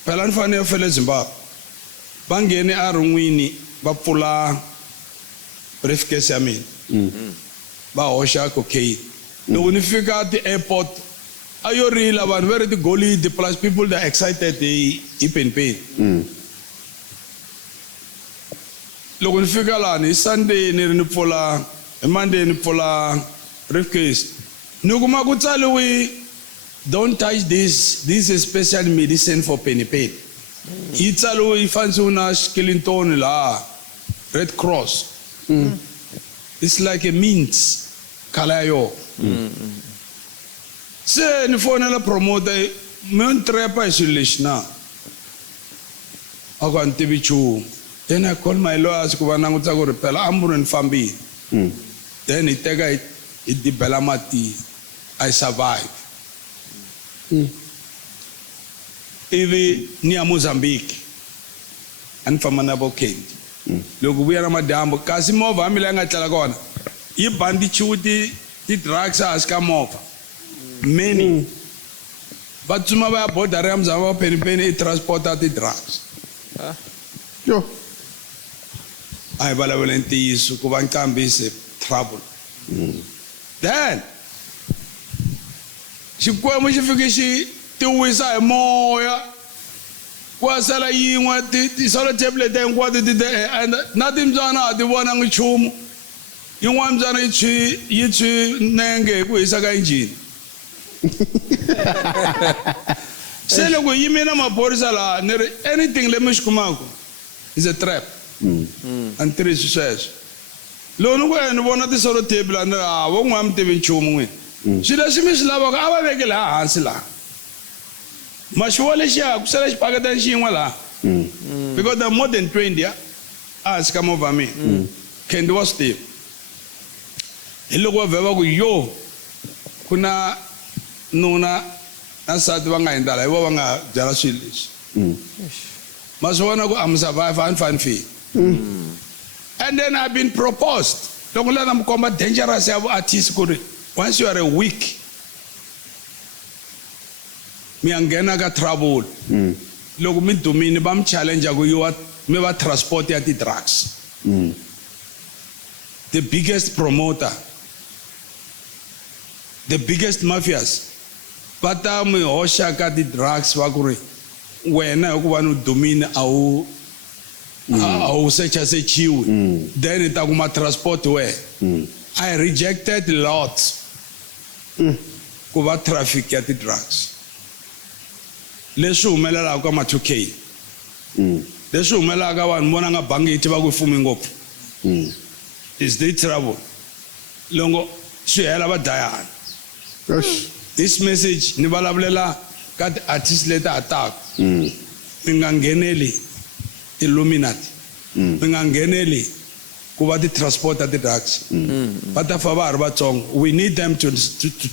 phela ni fanele yo fele Zimbabwe va ngheni a rin'wini va pfula briefcase ya mina va hoxa cocaine loko ni fika ti-airport a yo rila vanhu va ri ti-golidi plus people that excited hi pen loko ni fika lani hi Sunday ni ri ni pfula hi Monday ni pfula briefcase ni kuma ku tsaliwi don't touch this is a special medicine for penny. Yi tsaliwi yi fanisiwi na xikilintoni laha Red Cross. It's like a mint kala ya yo. Se ni fonela promoter mi ni trepa hi swilo leswi na a ku a ni tivi nchumu. Then I call my lawyers ku va langutisa ku ri phela ambulance ni fambile. Then hi teka hi dibela mati I survive. Ivi ni ya Mozambique a ni famba na vo Kendi. Loko vuya na madyambu kasi movha ya mina leyi nga tlela kona yi bandichiwe ti-drugs hansi ka movha. Many va tsuma va ya border ya Mzansi va penipeni i transporta ti-drugs. Yo. A hi vulavula ntiyiso ku va nkambise trouble. Then xikwembu xi fike xi ti wisa hi moya ku ya sala yin'we ti-solo tablet hinkwato na timbyana a ti vonangi nchumu. Yin'wana mbyana yi tshwi nenge hi ku hisa ka injini. Se loko yi yimile maphorisa laha ni ri anything leyi mi xi kumaka is a trap. A ni tirhisi sweswo. Loko ni ku ni vona ti-solo table ni ri vo n'wana mi tivi nchumu n'wini. Swilo leswi mi swi lavaka a va veke laha hansi laha. Maxiwo lexiya ku sala xipaketani xin'we laha. Because there are more than 20 hansi ka movha mina. Kendi wa swi tiva. Hi loko va vheva ku yo ku na nuna na nsati va nga endla hi vo va nga byala swilo leswi. Ma swi vona ku I'm survive a ni fani fi. And then I've been proposed. Loko lana mi komba dangerous ya vu-artist ku ri once you are a weak mi ya nghena ka trouble. Loko mi dumile va mi challenge ku yiwa mi va transport ya ti-drugs. The biggest promoter, the biggest mafias va ta mi hoxa ka ti-drugs va ku ri wena hikuva ni dumile a wu sechasechiwi. Then i ta kuma transport where I rejected lots ku va traffic ya ti-drugs. Leswi humelelaka ka ma-2K. Leswi humelelaka ka vanhu vona nga bangi yi tiva ku fumi ngopfu. Is the trouble. Longo swi hela va dayana. This message ni vulavulela ka ti-artist leti ataka. Mi nga ngheneli Illuminati. Mi nga ngheneli ku va ti-transporta ti-drugs. Va ta fa va ha ri vatsongo. We need them to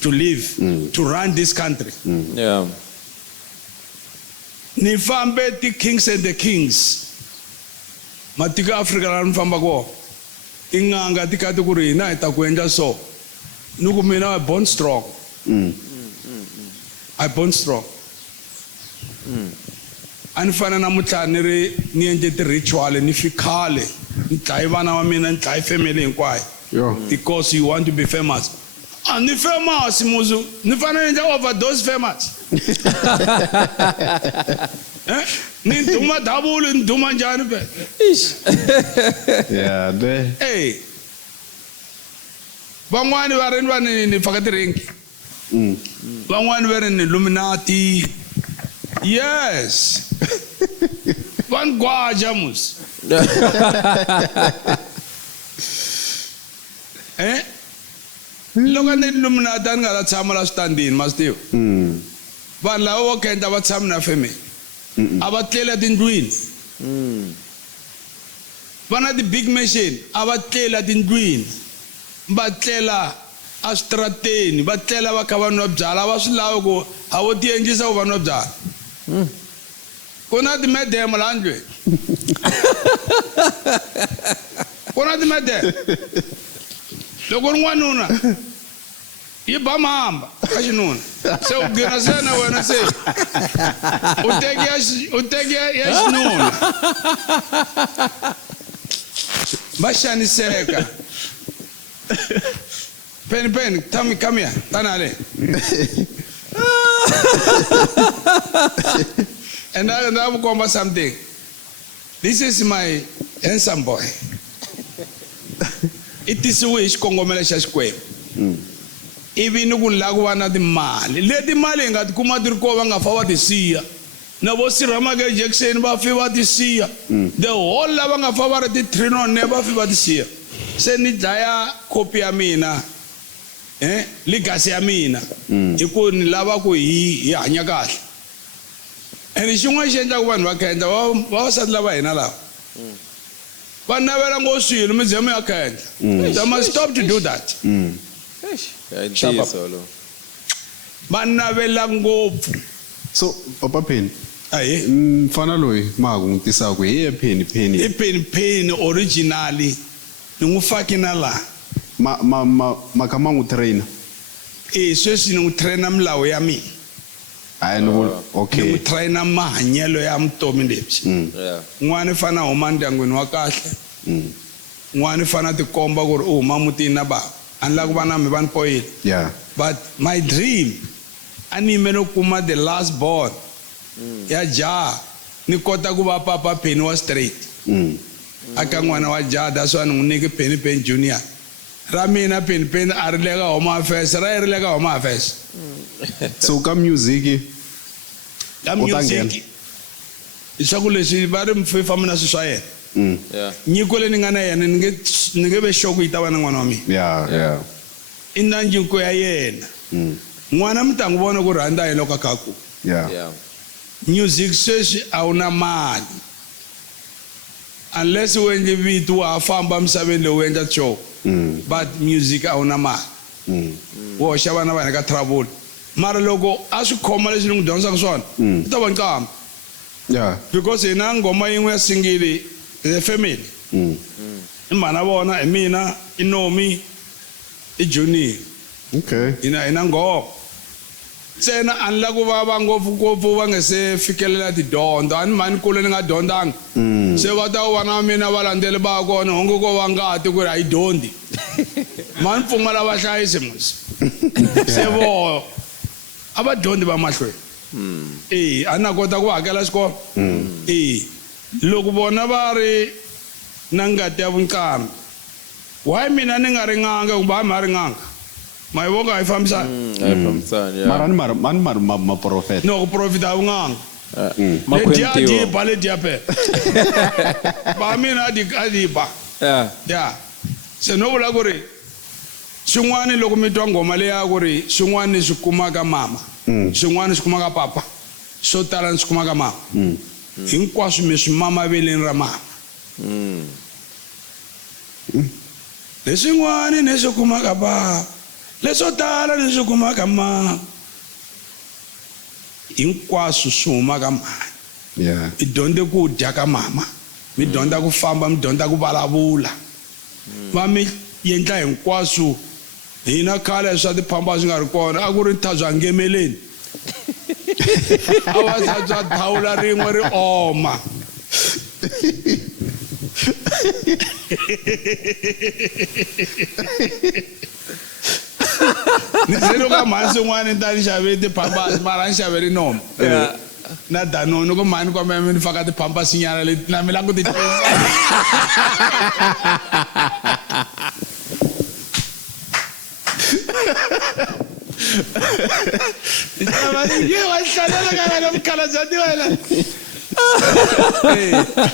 live, to run this country. Yeah. Ni fambe ti-kings and the kings. Matiko ya Afrika laha ni famba kona. Tin'anga ti kati ku ri hina hi ta ku endla so. Ni ku mina I born strong. I born strong. A ni fana namuntlha ni ri ni endle ti-ritual ni fikhale ni dlayi vana va mina ni dlayi family hinkwayo. Because you want to be famous. A ni famous muzu ni fana ni endla overdose famous. Ni duma dabulu ni duma njhani phela. Yeah, there. Hey. Van'wani va ri ni faka tirinki. Van'wani va ri ni Illuminati. Yes. Van gwaja mus. Loko ni Illuminati a ni nga ta tshama la switandini ma swi tiva. Vanhu lava vo kenda va tshami na family. A va tlela tindlwini. Va na ti-big machine a va tlela tindlwini. Va tlela a switrateni, va tlela va kha va nwa byala, va swi lava ku a vo ti endlisa ku va nwa byala. Ku na ti-madam laha ndlwini. Ku na ti-madam. Loko ri n'wanuna yi ba mamba ka xinuna se u gina se na wena se u teki ya xinuna va xaniseka. Penny, come here, tanale. And I will come about something. This is my handsome boy. i tisiwe hi xikongomelo xa Xikwembu ivi ni ku la ku va na timali leti mali hi nga ti kuma ti ri ko va nga fa va ti siya na vo Siramage Jackson va fi va ti siya the whole lava nga fa va ri ti Trinon ne va fi va ti siya se ni dlaya copy ya mina legacy ya mina hi ku ni lava ku hi hanya kahle ene xin'wana xi endla ku vanhu va khendla vavasati lava hina lava va navela ngo swilo mi ze mi ya khendla they must stop to do that va navela ngopfu So, Papa Penny, aye mfana loyi maku n'wi tisaka hi Penny. i Penny originally ni n'wi faki na laha Ma kha ma n'wi trainer. sweswi ni n'wi traina milawu ya mina Hayi ni ni okay. n'wi traina mahanyelo ya vutomi lebyi n'wana i fana huma ndyangwini wa kahle n'wana i fana tikomba ku ri u huma mutini na bava a ni lava ku va na mi va ni poyile Yeah. but my dream a ni yimele ku kuma the last born ya jaha ni kota ku va Papa Penny wa straight aka n'wana wa jaha that's why ni n'wi nyike Penny Junior ra mina Penny a ri le ka Home Affairs ra ri le ka Home Affairs So ka music ya U ta music leswaku leswi va ri mfifa mina swi swa yena nyiko leyi ni nga na yena ni nge ve xoku yi ta va na n'wana wa mina yeah. i na nyiko ya yena n'wana mi ta n'wi vona ku rhandza hi loko a kha ku Yeah. music sweswi a wu na mali unless u endle vito wa ha famba misaveni leyi u endla show but music a wu na mali wo hoxa vana va hina ka trouble mara loko a swi khoma leswi ni n'wi dyondzaka swona u ta va nkama Yeah. because hi na ngoma yin'we ya singili the family i mhana vona hi mina i Nomi i Junior Okay. hi na ngoma ntsena a ni la ku va ngopfu va nga se fikelela tidyondzo a ni mhani kule ni nga dyondzanga se va ta ku vana va mina va landzeli va kona honge ko va ngati ku ri a yi dyondzi mani pfumala vahlayisi musi se voho a va dyondzi va mahlweni a na kota ku hakela xikolo loko vona va ri na ngati ya vunkami why mina ni nga ri n'anga kumbe a mi a ri n'anga ma yi voka a yi fambisani Mara ma prophet. no ku profita a vunganga Makwentiwa. lediya lediya pe ba mina a di ba ya se no vula ku ri swin'wana loko mi twa ngoma leya ku ri swin'wana ni swi kuma ka mama swin'wana ni swi kuma ka papa swo tala ni swi kuma ka mama hinkwaswo mi swi mama veleni ra mama leswin'wana ni swi kuma ka papa leswo tala ni swi kuma ka mama hinkwaswo swi huma ka mama Yeah. mi dyondze ku dya ka mama mi dyondza ku famba mi dyondza ku vulavula va mi endla hinkwaswo hina khale swa tiphamba swi nga ri kona a ku ri nthazwa ngemeleni a va tlhatswa thawula rin'we ri oma ni zelo ka mhansi n'wana ni ta ni xave tiphambasi mara ni xave rinoma na Danone ku mani kwa mimi ni faka tiphambasi nyana leti na mi langu ti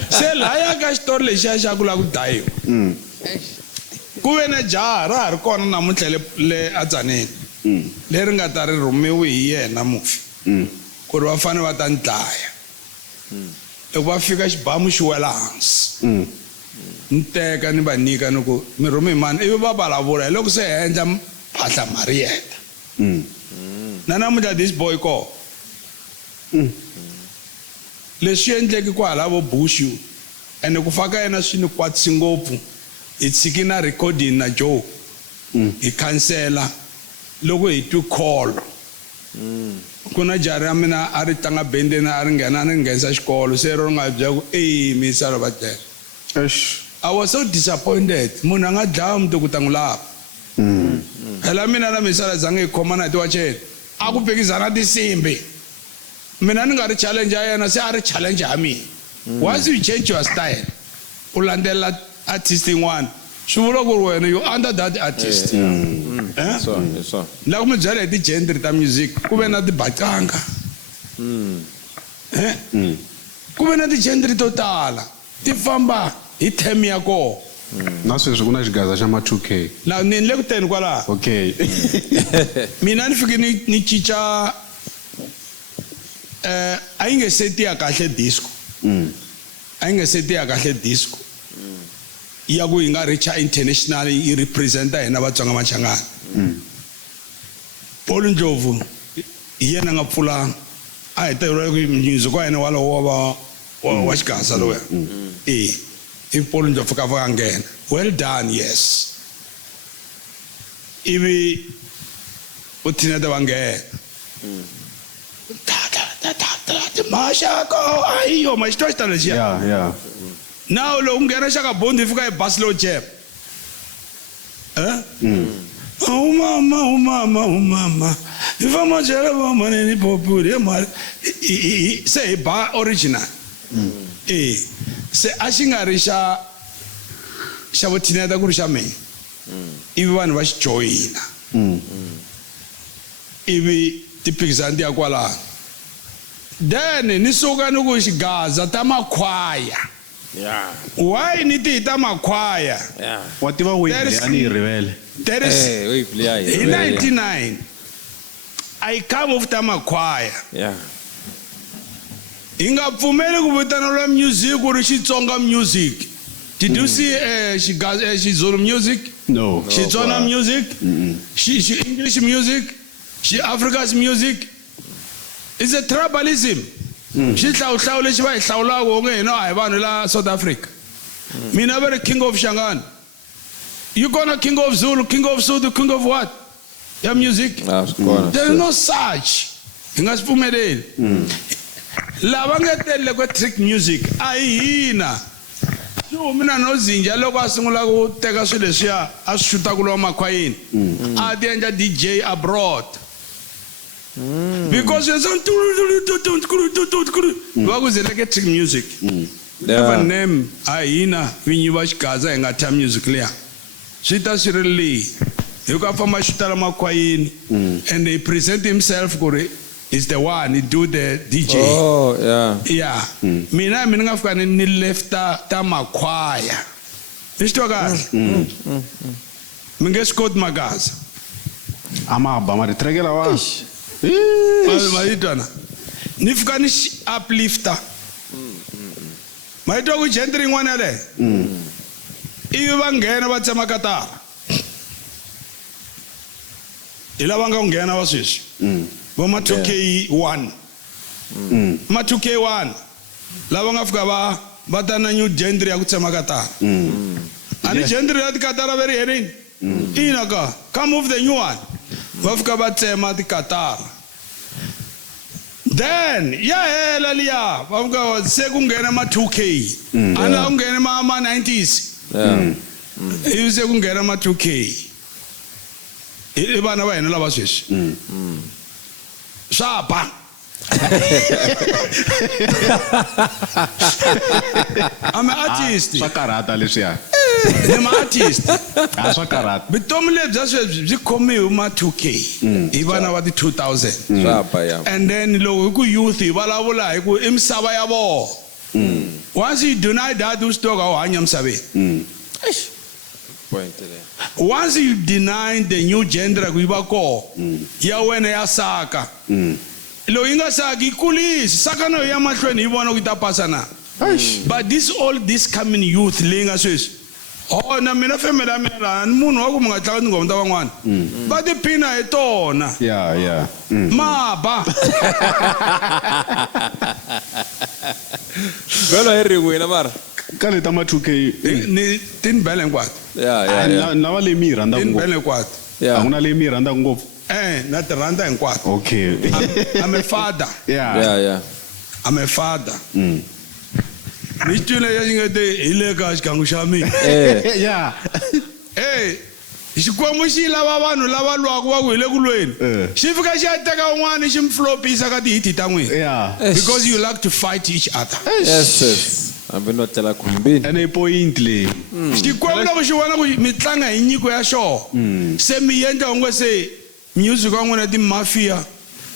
se laya ka xitori lexiya xa ku la ku dayiwa ku ve na jaha ra ha ri kona namuntlha le a Tzaneen leri nga ta ri rhumiwi hi yena mufi ku ri va fane va ta ni dlaya loko va fika xibamu xi wela hansi ni teka ni va nyika ni ku mi rhumi hi mani ivi va vulavula hi loko se endla phahla Marieta na namuntlha this boy ko leswi endleki kwala vo Bush ene ku faka yena swi ni kwatisi ngopfu hi tshiki na recording na Joe hi khansela loko hi twi call ku na jari ya mina a ri tlanga bendeni a ri nghena ni nghenisa xikolo se ro nga bya ku mi sala va tlela I was so disappointed munhu a nga dlaya mntu ku ta n'wi lava phela mina na misala zange hi khoma na ti wacheni a ku phikizana tisimbi mina ni nga ri challenge ya yena se a ri challenge ya mina once you change your style u landzelela artist yin'wana swi vula ku ri wena you under that artist So. la ku mi byela hi ti-genre ta music ku ve na tibacanga ku ve na ti-genre to tala ti famba hi tem ya kona Na sweswi ku na xigaza xa ma 2K. na ni le ku teni kwalaha Okay. mina ni fike ni cinca a yi nge setiya kahle disco a yi nge setiya kahle disco ya ku yi nga richa international yi representa hina vatsonga machangana Paul Ndlovu hi yena nga pfula a hi tirhela ku music wa yena walowo wa xigaza loya i Paul Ndlovu ka va nghena well done yes ivi u thineta va nghena mashako ayiyo maxitwa xitalo lexiya Yeah. nawu lowu nghena xaka bondi yi fika hi basi lowu jeb umama hi famba byela vamaneni populi hi mali se hi ba original se a xi nga ri xa vuthineta ku ri xa mina ivi vanhu va xi joyina ivi tiphikizana ti ya kwalaho then ni suka ni ku xigaza ta makhwaya Yeah. why ni ti hi ta makhwaya Yeah. Wa tiva Waverley a ni yi rivele. that is Wait, yeah. hi 99 I come of ta makhwaya Yeah. hi nga pfumeli ku vitaneliwa music ku ri Xitsonga music did you see Xizulu music No. Xitswana music xi English music xi Africa's music is a tribalism xi hlawuhlawu lexi va hi hlawulaka onge hina a hi vanhu la South Africa mina va ri king of Shangani you gonna king of Zulu king of Sotho king of what ya music there is no such hi nga swi pfumeleli lava nga tele ku trick music a hi hina swi humina no zinja loko a sungula ku teka swilo leswiya a swi xuta ku lowa makhwayini a ti endla DJ abroad because there's some va ku zele ke trick music never name a hina vinyi va xigaza hi nga ta music leya swi ta swi ri leyi hi ku a famba xuta la makhwayini and he present himself ku ri is the one he do the DJ Oh, yeah. yeah mina nga fika ni lefta ta makhwaya ni xitwa kahle mi nge swi koti magaza Amaba ma ritrekela wa. ma yitwana ni fika ni uplifter ma yitwa ku genre yin'wana yaleyo ivi va nghena va tsema katara hi lava nga ku nghena va sweswi va ma 2K1 ma 2K1 lava nga fika va ta na new genre ya ku tsema katara ani genre ya tikatara very heading ina ka come of the new one va fika va tsema tikatara then ya hela liya va fika se ku nghena ma 2K ana ku nghena ma 90s ivi se ku nghena ma 2K i vana va hina lava sweswi swa ba I'm an artist Swa karata leswiya. I'm an artist A swa karata. vutomi lebyi a sweswi byi khomiwi ma 2K hi vana va ti 2000 Swapa, yeah. and then loko hi ku youth hi vulavula hi ku i misava ya vona once you deny that u swi tiva ka u hanya misaveni Point there. once you deny the new gender ku yi va koho ya wena ya saka loyi yi nga saki yi kulisi saka na ya mahlweni hi vona ku yi ta pasa na but this coming youth leyi nga sweswi na mina family ya mina laha ni munhu wa ku mi nga tlanga tinghoma ta van'wana va tiphina hi tona Yeah. maba Velo hi rin'wina mara. Ka leta ma 2K. ni ti ni bele hinkwato Yeah. Na va le mi rhandza ti ni bele ngopfu. hinkwato Yeah. A ku na le mi rhandza ngopfu. na ti rhandza hinkwato Okay. I'm a father Yeah. I'm a father ni twile ya ngete hi le ka xigangu xa mina Yeah. xikwembu xi lava vanhu lava lwaka va ku hi le ku lweni xi fika xi ya teka un'wana xi mi flopisa ka tihiti ta n'wina Yeah. because you like to fight each other Yes. hambi no tlela khumbini ene point le xikwembu loko xi vona ku mi tlanga hi nyiko ya xona se mi endla onge se music wa n'wina timafia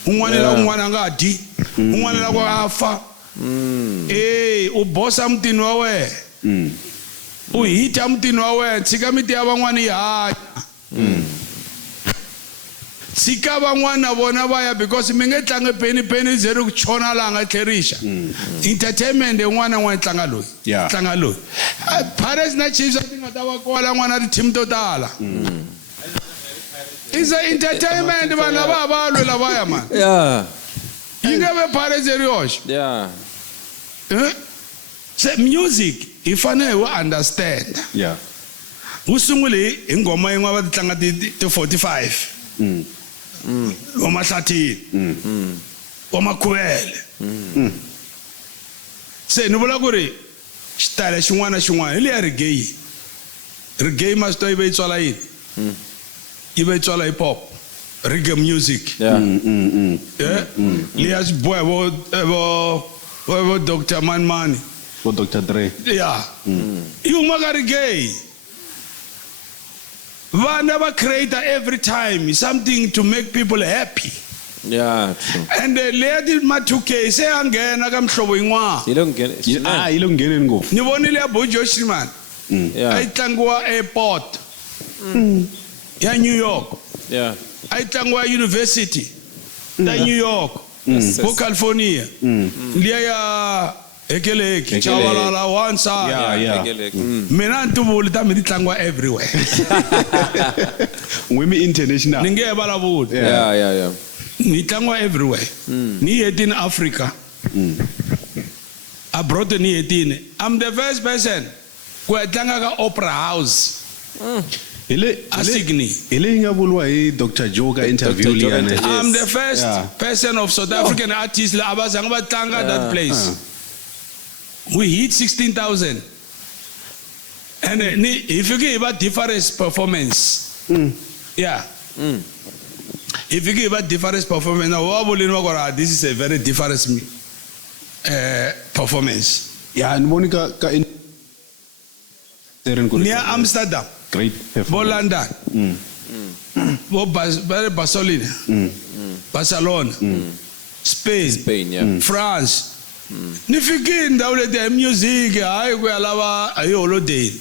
un'wana la un'wana a nga dyi un'wana la ku a fa u bosa mutini wa wena u hita mutini wa wena tshika miti ya van'wana yi hanya tshika van'wana na vona va ya because mi nge tlangi peni ze ri ku chona laha nga tlherixa entertainment yin'wana na n'wana tlanga loyi Pirates na Chiefs a ti nga ta va kola n'wana ti-team to tala is a entertainment vanhu lava va lwe lavaya mani yeah yi nge ve Pirates ri yoxe yeah se music hi fanele hi understand yeah wu sungule hi ngoma yin'we va ti tlanga ti-45 wa mahlathini wa makhuvele se ni vula ku ri xitayile xin'wana na xin'wana hi leya reggae masito yi ve yi tswala yini yi ve yi tswala hip hop reggae music leya swi boha vo Dr. Manmani vo Dr. Dre yeah yi huma ka reggae vana va create every time something to make people happy yeah true and leya ti ma-2K se ya nghena ka mihlovo yin'wana yi lo nghena yi lo ngheneni ngopfu ni vonile ya Bojo Shriman a yeah yi tlangiwa airport ya New York yeah a yi tlangiwa university ta New York vo California liya ya Hekeleki Chavalala one side yeah mina ni tivuli ta mi ti tlangiwa everywhere ngwemi international ni nge vulavuli yeah ni tlangiwa everywhere ni hetini Africa abroad ni hetini I'm the first person ku tlanga ka Opera House a Sydney ile nga vuliwa hi Dr. Joe ka interview liyane I'm the first person of South African artists la abazanga ba tlanga that place we hit 16,000 and if you give a different performance yeah if you give a different performance now this is a very different performance ya ni voni ka near Amsterdam great vo London vo Barcelona Spain yeah France ni fikile ndhawu leti ya music hayi ku ya lava hi holiday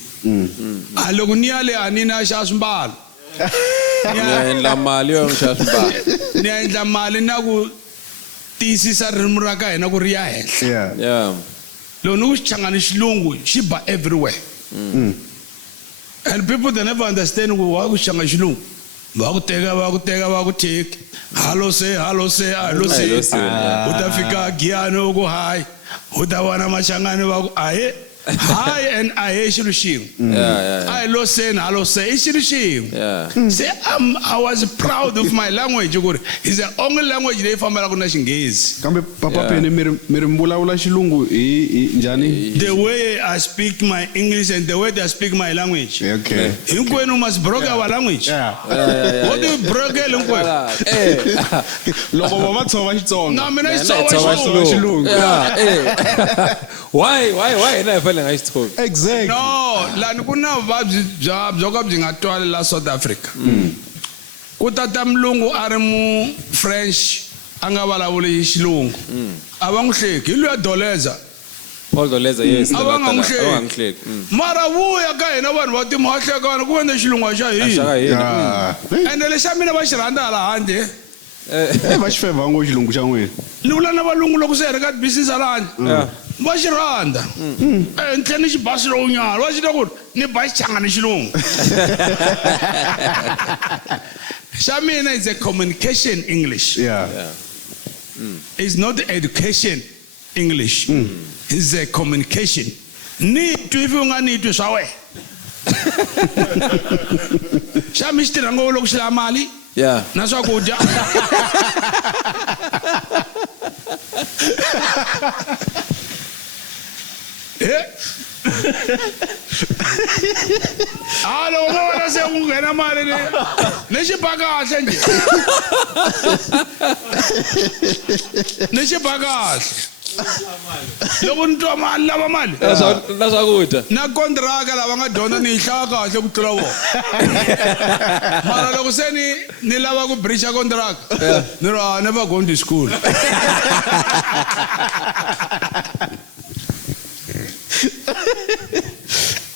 a loko ni ya le a ni na xa swimbalo ni endla mali yo xa swimbalo ni ya endla mali na ku tiyisisa ririmi ra ka hina ku ri ya henhla yeah loko ni ku xi changani xilungu xi ba everywhere and people they never understand ku wa ku changa xilungu va ku teka va ku take hello say uta fika Giyani ku hi uta vona machangani va ku ahe hi and ahe xilo xin'we I lo say hello say i xilo xin'we say I was proud of my language ku ri is the only language leyi fambelaka na Xinghezi kambe papa pene mi vulavula xilungu hi njhani the way I speak my English and the way they speak my language okay hinkwenu must broke our language what do you broke hinkwenu loko va tshova Xitsonga na mina Xitsonga xilungu why na fela nga xitsonga exactly no lani ku na vuvabyi byo ka byi nga twali la South Africa ku tata mulungu a ri mu French a nga vulavuli xilungu a va n'wi hleki hi luya Doleza Paul Doleza yes a va nga n'wi hleki mara vuya ka hina vanhu va tima va hleka vanhu ku vende xilungu a xa hina ende lexa mina va xi rhandza hala handle va xi feva ngo xilungu xa n'wina ni vula na valungu loko se ri ka business hala handle va xi rhandza ntlheni xi basi lowu nyala va xi ta ku ri ni ba xi changa ni xilungu xa mina is a communication English it's not education English it's a communication ni twi ivi u nga ni twi swa wena xa mi xi tirha ngopfu loko xi lava mali na swakudya loko no vona se ku nghena mali ni xi ba kahle njhe ni xi ba kahle loko ni twa mali lava mali na swakudya na kontraka lava nga dyondza ni yi hlaya kahle ku tlula vona mara loko se ni lava ku breacha kontraka ni ri I never gone to school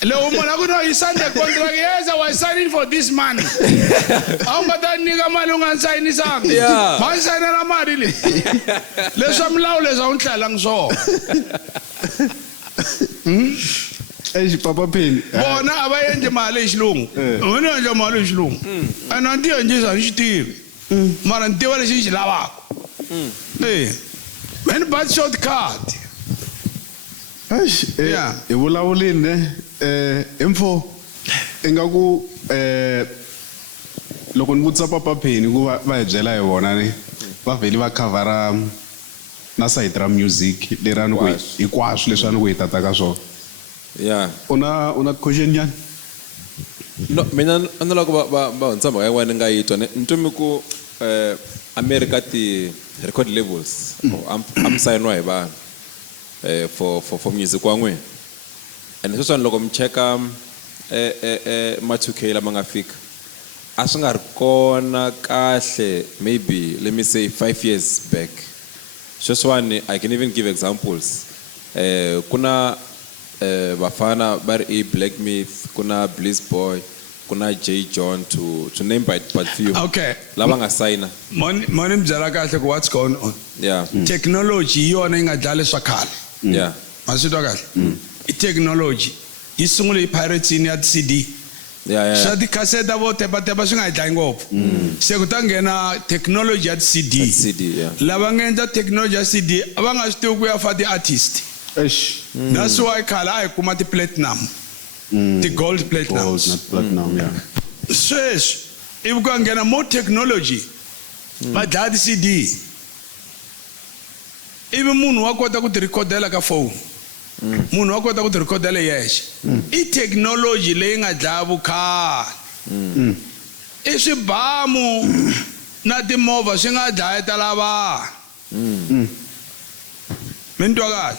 loko munhu a ku no yi sign the contract yes I was signing for this money a wu nga ta nyika mali u nga ni sayinisanga ma ni sayinela mali leyi leswa milawu leswi a wu ni hlayelangi swona Papa Penny. bona a va endli mali hi xilungu ni endla mali hi xilungu and a ni ti endlisa ni xi tivi mara ni tiva lexi ni xi lavaka many bad shortcut Yeah. Hi vulavulini info ingaku loko ni vutisa Papa Penny ku va hi byela hi vona ni va vheli va covera na side ra music lerani ku hinkwaswo leswi a ni ku hi tata ka swona yeah una question nyana no mina a ni lava ku va hundza mhaka yin'wana ni nga yi twa ni twimi ku America ti record labels am sayiniwa hi vanhu for music wa n'wina and sweswiwani loko mi cheka ma 2K lama nga fika a swi nga ri kona kahle maybe let me say 5 years back sweswiwani I can even give examples kuna bafana bari Black Myth kuna Bliss Boy kuna J John to name but few okay lava nga signa moni byela kahle ku what's going on yeah technology yona yi nga dlaya swa khale yeah masitwa kahle technology yi sungule hi pirating ya CD yeah swa ti cassette vo tepa swi nga dlayi ngopfu se ku ta nghena technology ya CD yeah lava nga endla technology ya CD a va nga swi tivi ku ya fa ti artist that's why khale a hi kuma ti platinum ti gold platinum yeah sweswi ivi ku nghena more technology va dlaya ti CD ivi munhu wa kota ku ti recordela ka phone munhu wa kota ku ti recordela yexe I technology leyi nga dlaya vukhale I swibamu na timovha swi nga dlaya ta lava mi twa kahle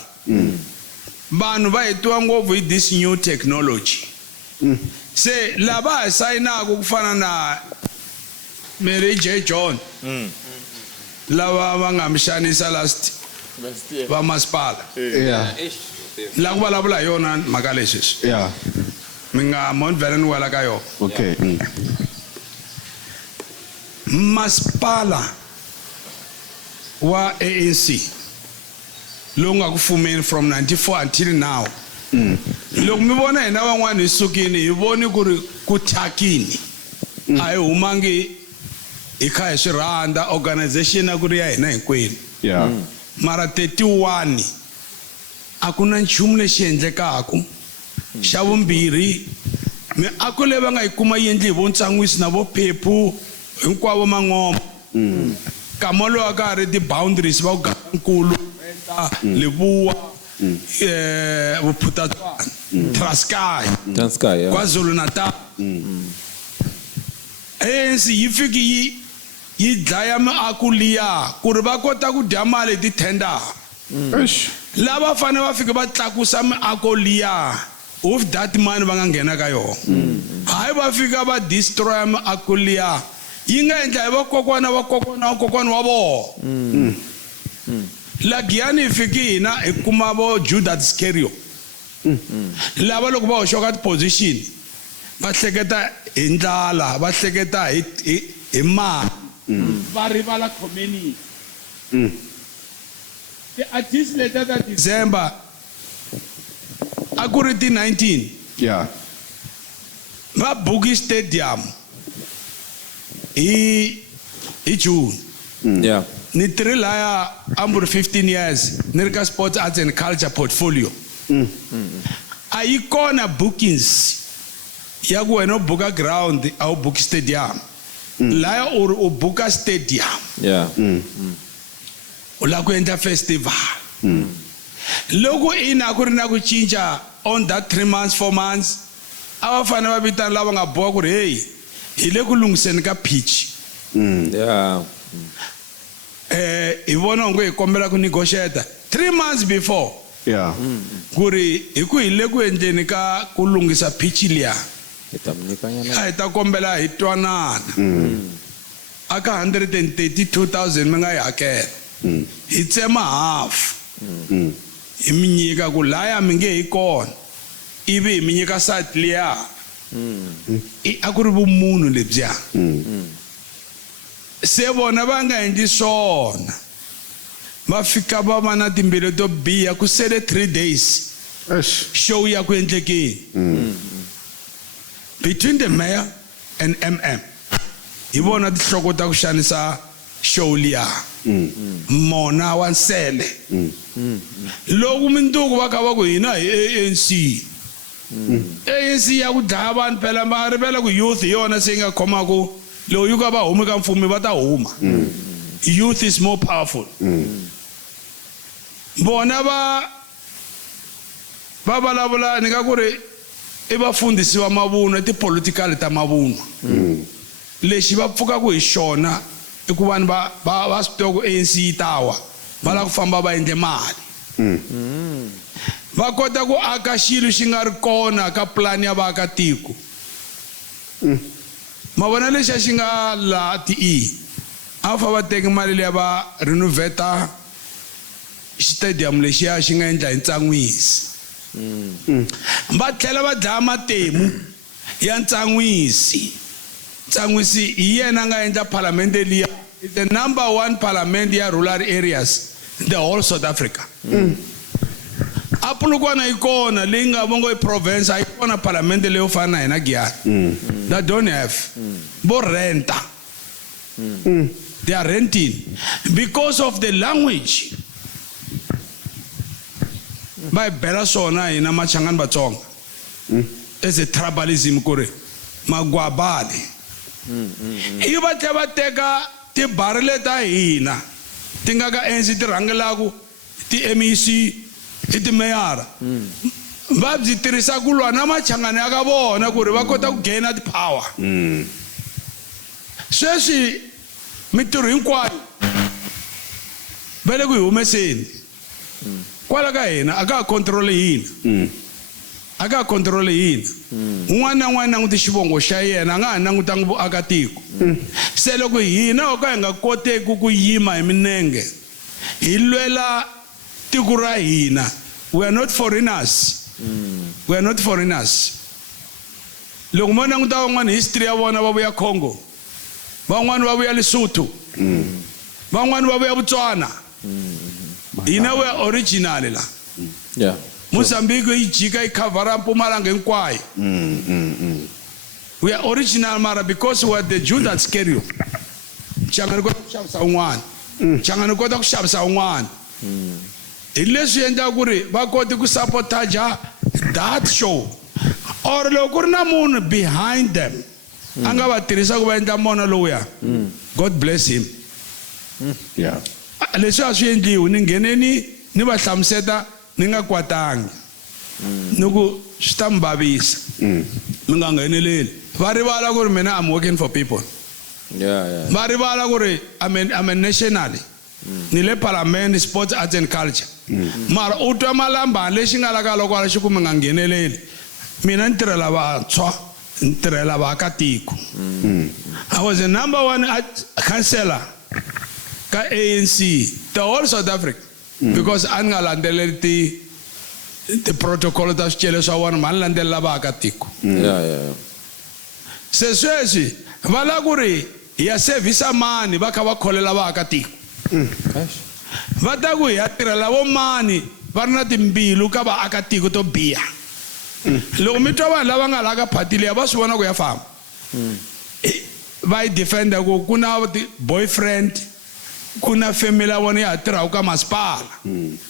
vanhu va hetiwa ngopfu hi this new technology se lava ha sayinaka ku fana na Mary J John lava va nga mi xanisa last va masipala yeah la ku vulavula hi yona mhaka leswi yeah mi nga moni vhele ni wela ka yona okay masipala wa ANC lowu nga ku fumeni from 94 until now loko mi vona hina van'wana hi sukini hi voni ku ri ku thyakini a hi humangi hi kha hi swi rhandza organization a ku ri ya hina hinkwenu yeah mara 31 a ku na nchumu lexi endlekaku xa vumbirhi miako leyi va nga yi kuma yi endli hi vo Ntsanwisi na vo Phephu hinkwavo mangoma kama lowu a ka ha ri ti-boundaries va ku Gazankulu Lebuwa Vuphutatswana Transkei yeah KwaZulu Natal ANC yi fiki yi dlaya miako liya ku ri va kota ku dya mali ti tender lava fane va fika va tlakusa miako liya with that money va nga nghena ka yona hayi va fika va destroy miako liya yi nga endla hi vakokwana wa vona la Giyani hi fiki hina hi kuma vo Judas Iscariot lava loko va hoxoka position va hleketa hi ndlala va hleketa hi mali va rivala community ti-artist leta ta December a ku ri ti 19 yeah va Buki Stadium hi June yeah ni tirhi laya amburi 15 years ni ri ka sports arts and culture portfolio a yi kona bookings ya ku wena u buka ground a wu buki stadium laya u buka stadium yeah u la ku endla festival loko ina ku ri na ku cinca on that 3 months 4 months a va fane va vitana lava nga boha ku ri hey hi le ku lunghiseni ka pitch yeah hi vona onge hi kombela ku negotiate 3 months before Yeah. kuri hi ku hile ku endleni ka ku lungisa pitch liya Hi ta mi nyika nyana. a hi ta kombela hi twanana aka 132,000 mi nga yi hakela hi tsema half hi mi nyika ku laya mi nge hi kona ivi hi mi nyika site liya a ku ri vumunhu lebyiya se vona va nga endli swona va fika va va na timbilu to biha ku sele 3 days Eish. show ya ku endlekeni between the mayor and MM hi vona tihloko ta ku xanisa show liya mona wa nsele loku minduku va kha va ku hina hi ANC ya ku dlaya vanhu phela va rivela ku youth hi yona se yi nga khomaku loyi ka va humi ka mfumo va ta huma youth is more powerful bona va vulavula ni nga ku ri i vafundhisi va mavunwa tipolitikali ta mavunwa lexi va pfukaka hi xona i ku vanhu va swi tiva ku ANC yi tawa va lava ku famba va endle mali va kota ku aka xilo xi nga ri kona ka pulani ya vaakatiko mavona lexi a xi nga laha ti a fa va teki mali leyi va renoveta xitadium lexiya xi nga endla hi ntsan'wisi va tlhela va dlaya matemu ya ntsan'wisi hi yena nga endla palamende liya the number 1 parliament ya rural areas the whole South Africa apulukwana ikona leyi nga vongo i province a ikona palamende leyo fana na hina Giyani that don't have bo renta they are renting because of the language ba bela sona hina machangani Vatsonga as a tribalism kuri magwabali i va tlhe va teka tibarele ta hina ti nga ka ANC ti rhangelaku ti MEC i timeyara va byi tirhisa ku lwa na machangani ya ka vona ku ri va kota ku gaina ti-power sweswi mitirho hinkwayo va le ku hi humeseni kwala ka hina a ka ha control hina a ka ha control hina un'wana na un'wana languti xivongo xa yena a nga ha langutangi vuakatiko se loko hina o ka hi nga koteki ku yima hi minenge hi lwela tiko ra hina we are not foreigners we are not foreigners loko mo languta van'wana history ya vona va vuya Congo van'wana va vuya Lesotho van'wana va vuya Botswana hina we are original la Yeah. Mozambique yi jika yi khavara Mpumalanga hinkwayo we are original mara because we are the Jew that scare you changani kota ku xavisa un'wana changani kota ku xavisa un'wana hi leswi endla ku ri va koti ku sabotage that show or loko ku ri na munhu behind them a nga va tirhisa ku va endla mona lowuya God bless him Yeah. leswi a swi endliwi ni ngheneni ni va hlamuseta ni nga kwatangi ni ku swi ta mi vavisa mi nga ngheneleli va rivala ku ri mina I'm working for people Yeah. va rivala ku ri I'm a nationally ni le parliament sports arts and culture mara u twa malambani lexi nga laka loko ala xi ku mi nga ngheneleli mina ni tirhela vantshwa ni tirhela vaakatiko I was the number 1 councillor ka ANC the whole South Africa because a ni nga landzeleli ti protocol ta swicele swa vona ma ni landzelela vaakatiko Yeah. se sweswi va la ku ri hi ya sevhisa mani va kha va kholela vaakatiko va ta ku hi ya tirhela vo mani va ri na timbilu ka vaakatiko to biha loko mi twa vanhu lava nga laha ka phati leyi va swi vona ku ya famba va yi defenda ku ku na boyfriend ku na family ya vona ya tirhaka ka masipala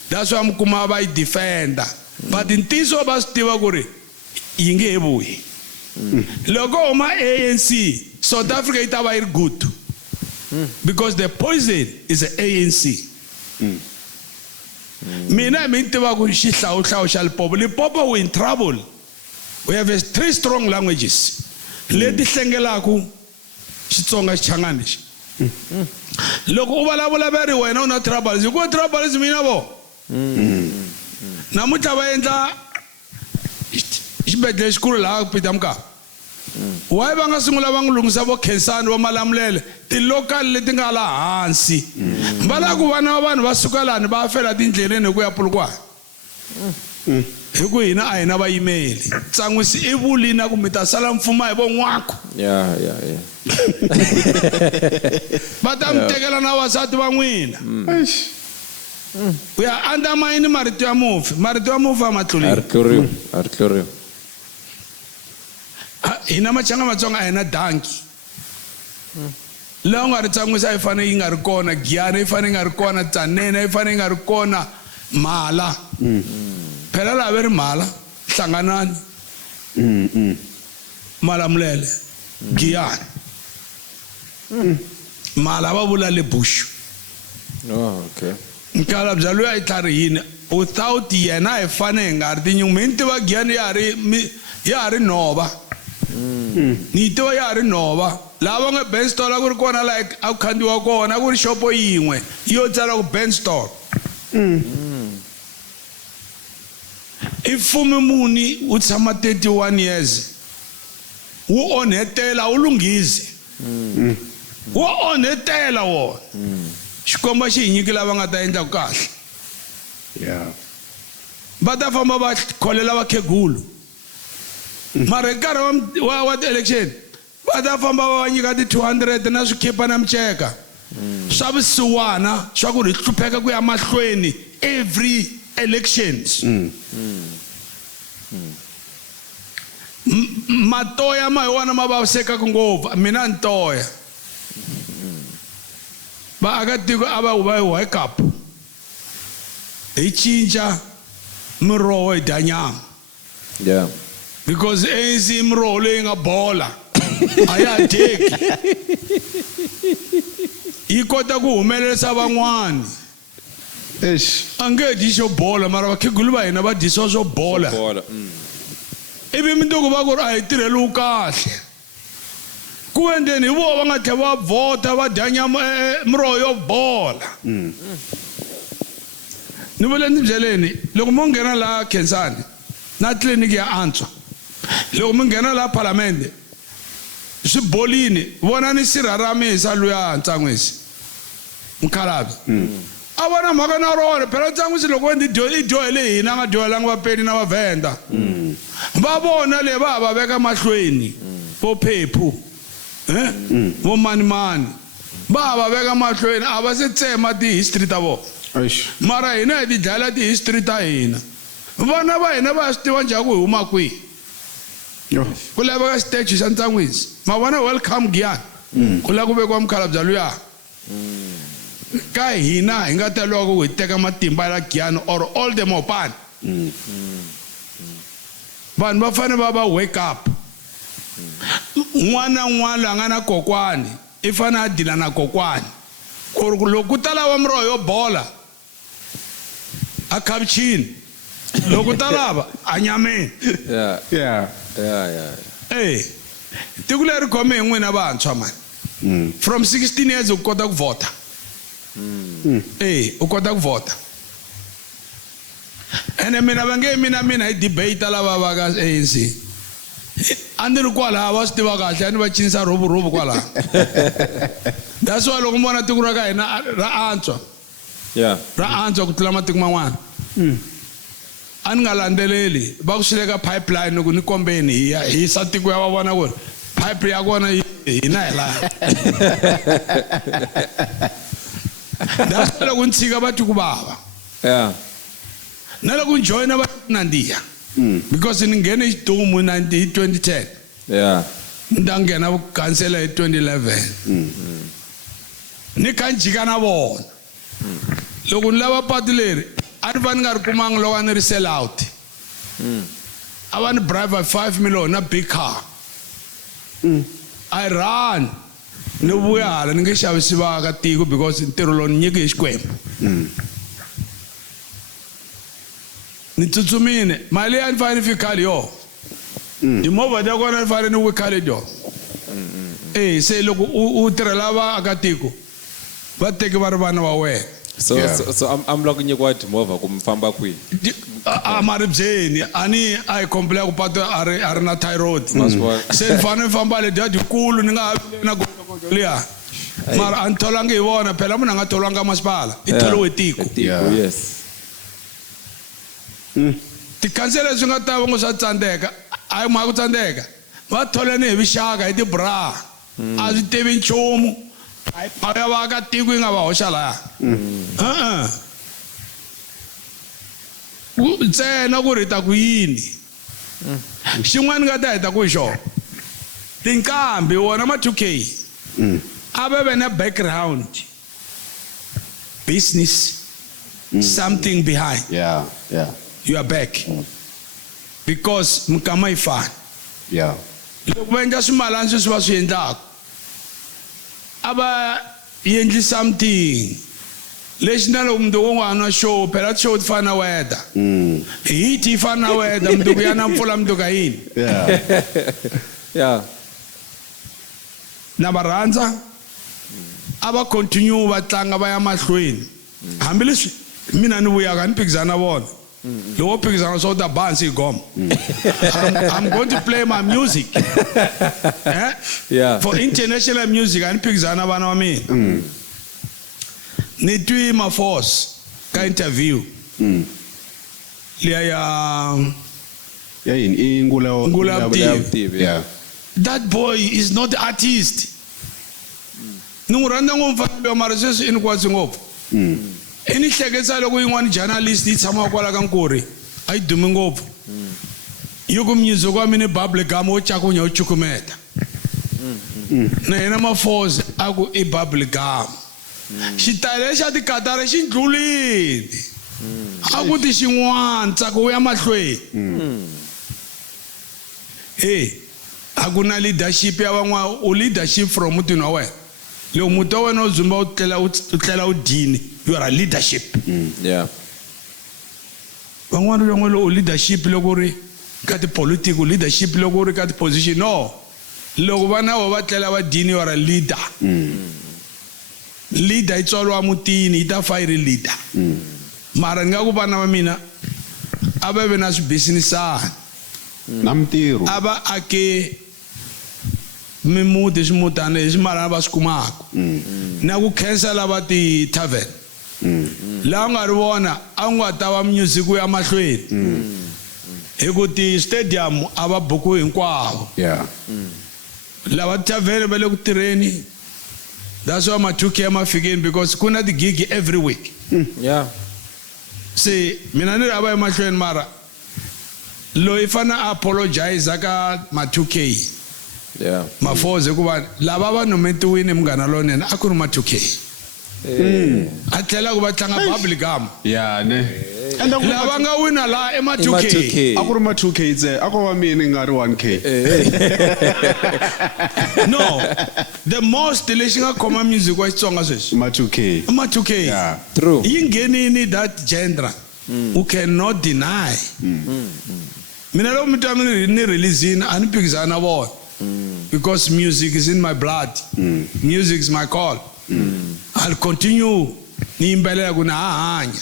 that's why mi kuma va yi defenda but ntiyiso va swi tiva ku ri yi nge he vuyi loko huma ANC South Africa yi ta va yi ri good because the poison is the ANC mina mi tiva ku xihlawuhlawu xa Limpopo we in trouble we have 3 strong languages leti hlengelaku Xitsonga Xichangani lexi loko u vulavula va ri wena u na tribalism ku tribalism ina vo namuntlha va endla xibedhlele xikulu laha Peter Mokaba why va nga sungula va n'wi lunghisa vo Khensani va Malamulele tilokali leti nga laha hansi va lava ku vana va vanhu va suka lani va fela tindleleni hi ku ya Polokwane hi ku hina a hina vayimeli Ntsanwisi i vulina ku mi ta sala mfuma hi vo n'wako Yeah. va ta mi tekela na vasati va n'wina ku ya andamine marito ya mufi a ma tluleli Arkloriw. hina machanga matsonga a hina danki laha u nga ri Ntsanwisi a yi fanele yi nga ri kona Giyani yi fanele yi nga ri kona Tzaneen yi fanele yi nga ri kona Mhala phela laha ve ri Mhala Hlanganani Malamulele Giyani Mhala va vula le Bush Oh, okay. Mkhalabye loyi a yi tlharihile without yena hi fanele hi nga ri tinyungu mi ni tiva Giyani ya ha ri nhova ni tiva ya ha ri nhova laha va nga Ben Store a ku ri kona laha a ku khandziwa kona a ku ri xopo yin'we yo tsala ku Ben Store i mfumo muni wu tshama 31 years wu onhetela wu lunghise wu onhetela wona xikomba xi hi nyikile lava nga ta endla kahle Yeah. va ta famba va kholela vakhegulu mara hi nkarhi wa ti-election va ta famba va va nyika ti-200 na swikhipa na miceka swa vusiwana swa ku ri hlupheka ku ya mahlweni every elections matoya ma hi wona ma vavisekaka ngopfu mina ni toya vaakatiko a va hi wake up hi cinca miroho hi dya nyama Yeah. because ANC miroho leyi nga bola a ya dyeki yi kota ku humelerisa van'wani a nge dyi xo bola mara vakhegulu va hina va dyisiwa swo bola Bola. ivi mindzuku va ku ri a hi tirheliwi kahle ku endleni hi vona va nga tlhela va vhota va dya nyama miroho yo bola ni vule ni byeleni loko mo nghena laha Khensani na tliliniki ya antswa loko mi nghena laha Palamende swi bolini vona ni siraramisa luya Ntsanwisi Mkhalabye a vona mhaka na rona phela Ntsanwisi loko i dyohele hina a nga dyohelanga vapedi na vaVenda va vona le va va veka mahlweni vo Phephu vo Manimani va va veka mahlweni a va se tsema ti-history ta vona mara hina hi ti dlayela ti-history ta hina vana va hina va swi tiva njhani ku hi huma kwihi ku laveka statue xa Ntsanwisi ma vona welcome Giyani ku lava ku vekiwa Mkhalabye luya ka hina hi nga taliwa ku hi teka matimba ya Giyani or all the Mopani vanhu va fanele va wake up n'wana n'wana loyi a nga na kokwani i fanele a dila na kokwani ku ri loko ku ta lava miroho yo bola a khavichini loko ta lava a nyameni tiko leri khome hi n'wina vantshwa mani from 16 years u kota ku vota u kota ku vota ene mina va nge mina hi debate lava va ka ANC a ni ri kwalaha va swi tiva kahle a ni va cinisa rhuburhubu kwalaha that's why loko mi vona tiko ra ka hina ra antswa ku tlula matiko man'wana a ni nga landzeleli va ku swi le ka pipeline ku ni kombeni hi ya hi sa tiko ya va vona ku ri pipe ya kona hina hi laha that's why loko ni tshika va tiko vava na loko ni joyina va nandziha because ni nghene xitumu hi 2010 ni ta nghena vukansela hi 2011 ni kha ni jika na vona loko ni lava patu leri a ni va ni nga ri kumanga loko a ni ri sell out a va ni bribe 5 million na big car I run ni vuya hala ni nge xavisi vaakatiko because ntirho lowu ni nyike hi Xikwembu ni tsutsumile mali ya ni fanele ni fikali yo timovha ta kona ni fanele ni wikale yo se loko u tirhela vaakatiko va teki va ri vana va wena So Yeah. so I'm looking you what mova kumfamba kwi. mari byeni ani a hi kompleka ku patu a ri na thyroid se ni fanele ni famba le dya dikulu ni nga ha na gogojo liya mara a ni tholangi hi vona phela munhu a nga tholwanga masipala i tholiwe tiko Yeah. Yes. tikhansela leswi nga ta va ngo swa tsandeka a hi mhaka ku tsandeka va tholeni hi vuxaka hi tibra a swi tivi nchumu a hi mhaka ya vaakatiko yi nga va hoxa laya ntsena ku ri hi ta ku yini xin'wana nga ta heta ku hi xona tinkambi wona ma 2K a va ve na background business something behind Yeah. Yeah. you are back because mukama yi fani Yeah. loko va endla swimalana sweswi va swi endlaka a va endli something lexi na loko mundzuku n'wana na show phela show ti fana na weather hiti yi fana na weather mundzuku ya na mpfula mundzuku a yini Yeah. Yeah. na va rhandza a va continue va tlanga va ya mahlweni hambileswi mina ni vuyaka ni phikizana na vona loko phikizana swo ta bansi hi goma I'm going to play my music Yeah. for international music a ni phikizana na vana va mina ni twi Maforce ka interview liya ya Yeah. In Ngula ya Vutivi. Vutivi, Yeah. that boy is not the artist ni n'wi rhandza ngopfu mfanelo wa mara sweswi i ni kwatsi ngopfu i ni hleketisa loko yin'wana journalist yi tshamaka kwala ka Nkuri a yi dumi ngopfu yi ku music wa mina i bubblegum wo cakunya wo cukumeta na yena Maforce a ku i bubblegum xitayile lexi a tikatara xi ndlulile a ku ti xin'wana ntsako wu ya mahlweni a ku na leadership ya van'wana u leadership from mutini wa wena loko muti wa wena u dzumba u tlela u dyini you are a leadership Yeah. van'wana van'wana loko leadership loko ri ka tipolitiki leadership loko ri ka tiposition no loko vana va tlela va dyini you are a leader leader yi tswariwa mutini yi ta fa yi ri leader mara ni nga ku vana va mina a va ve na swibusinesana Na mtirho. a va ake mimuti swimutana leswi mara va swi kumaka na ku khensa lava ti tavern laha nga ri vona a nga ta va music ya mahlweni hi ku ti stadium a va buku hinkwavo Yeah. lava tavern va le ku tirheni that's why ma 2K ma fikeni because ku na ti gig every week Yeah. se mina ni rava emahlweni mara loyi fana apologize ka ma 2K Yeah. Maforce hikuva lava va nometiwini munghana lonene a ku ri ma 2K a tlhela ku va tlanga bubblegum Yeah. Ne. Enda ku lava nga wina laha ema Ma 2K 2K. a ku ri ma 2K ntsena a ko va mina nga ri 1K. no the most lexi nga khoma music wa Xitsonga sweswi Ma 2K. ma 2K Yeah. True. yi nghenini that genre you cannot deny mina loko mi twa ni releasini a ni phikizana na vona because music is in my blood music is my call I'll continue ni yimbelela ku na hanya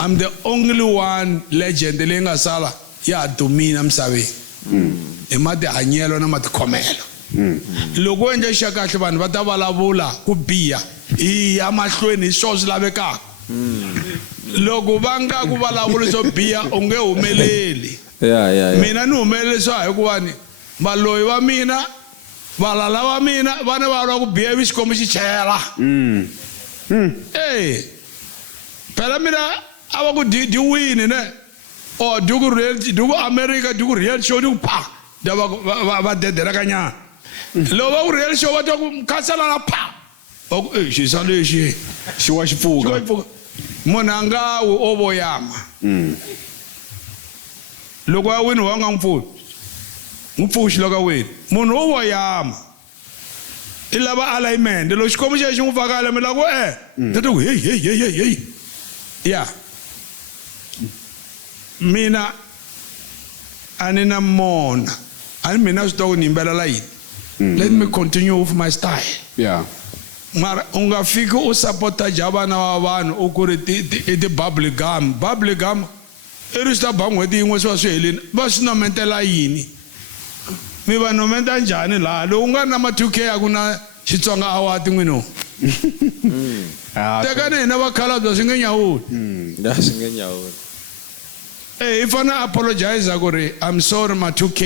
I'm the only one legend leyi nga sala ya dumina misaveni hi matihanyelo na matikhomelo loko endla xa kahle vanhu va ta vulavula ku biha hi ya mahlweni hi swona swi lavekaka loko va nga ku vulavula swo biha u nge humeleli Yeah. mina ni humelelisiwa hikuva ni valoyi va mina valala va mina vana va lava ku biha ivi xikombo xi chela phela mina a va ku di wini ne or di ku America di ku real show di ku pa va dedera kanyana loko va ku real show va twa ku khatsalala pa va ku xisa lexi Xi wa xipfuka. munhu a nga wi o voyama loko a wini wa nga n'wi pfuxi loko a wini munhu wo voyama i lava alignment loko xikombo xexi n'wi vakala mi lava ku tata ku hey ya mina a ni na mona a ni mina swi twa ku ni yimbelela yini let me continue with my style Yeah. mara unga fiki u supporta jabana wa vanhu u ku ri ti bubble gum i ri swi ta ba n'hweti yin'we swi va swi helini va swi nometela yini mi va nometa njhani laha lowu nga na ma-2K a ku na Xitsonga award n'wino tekani hina vakhalabya swi nge nyawuli swi nge nyawuli hi fanele apologize ku ri I'm sorry ma-2K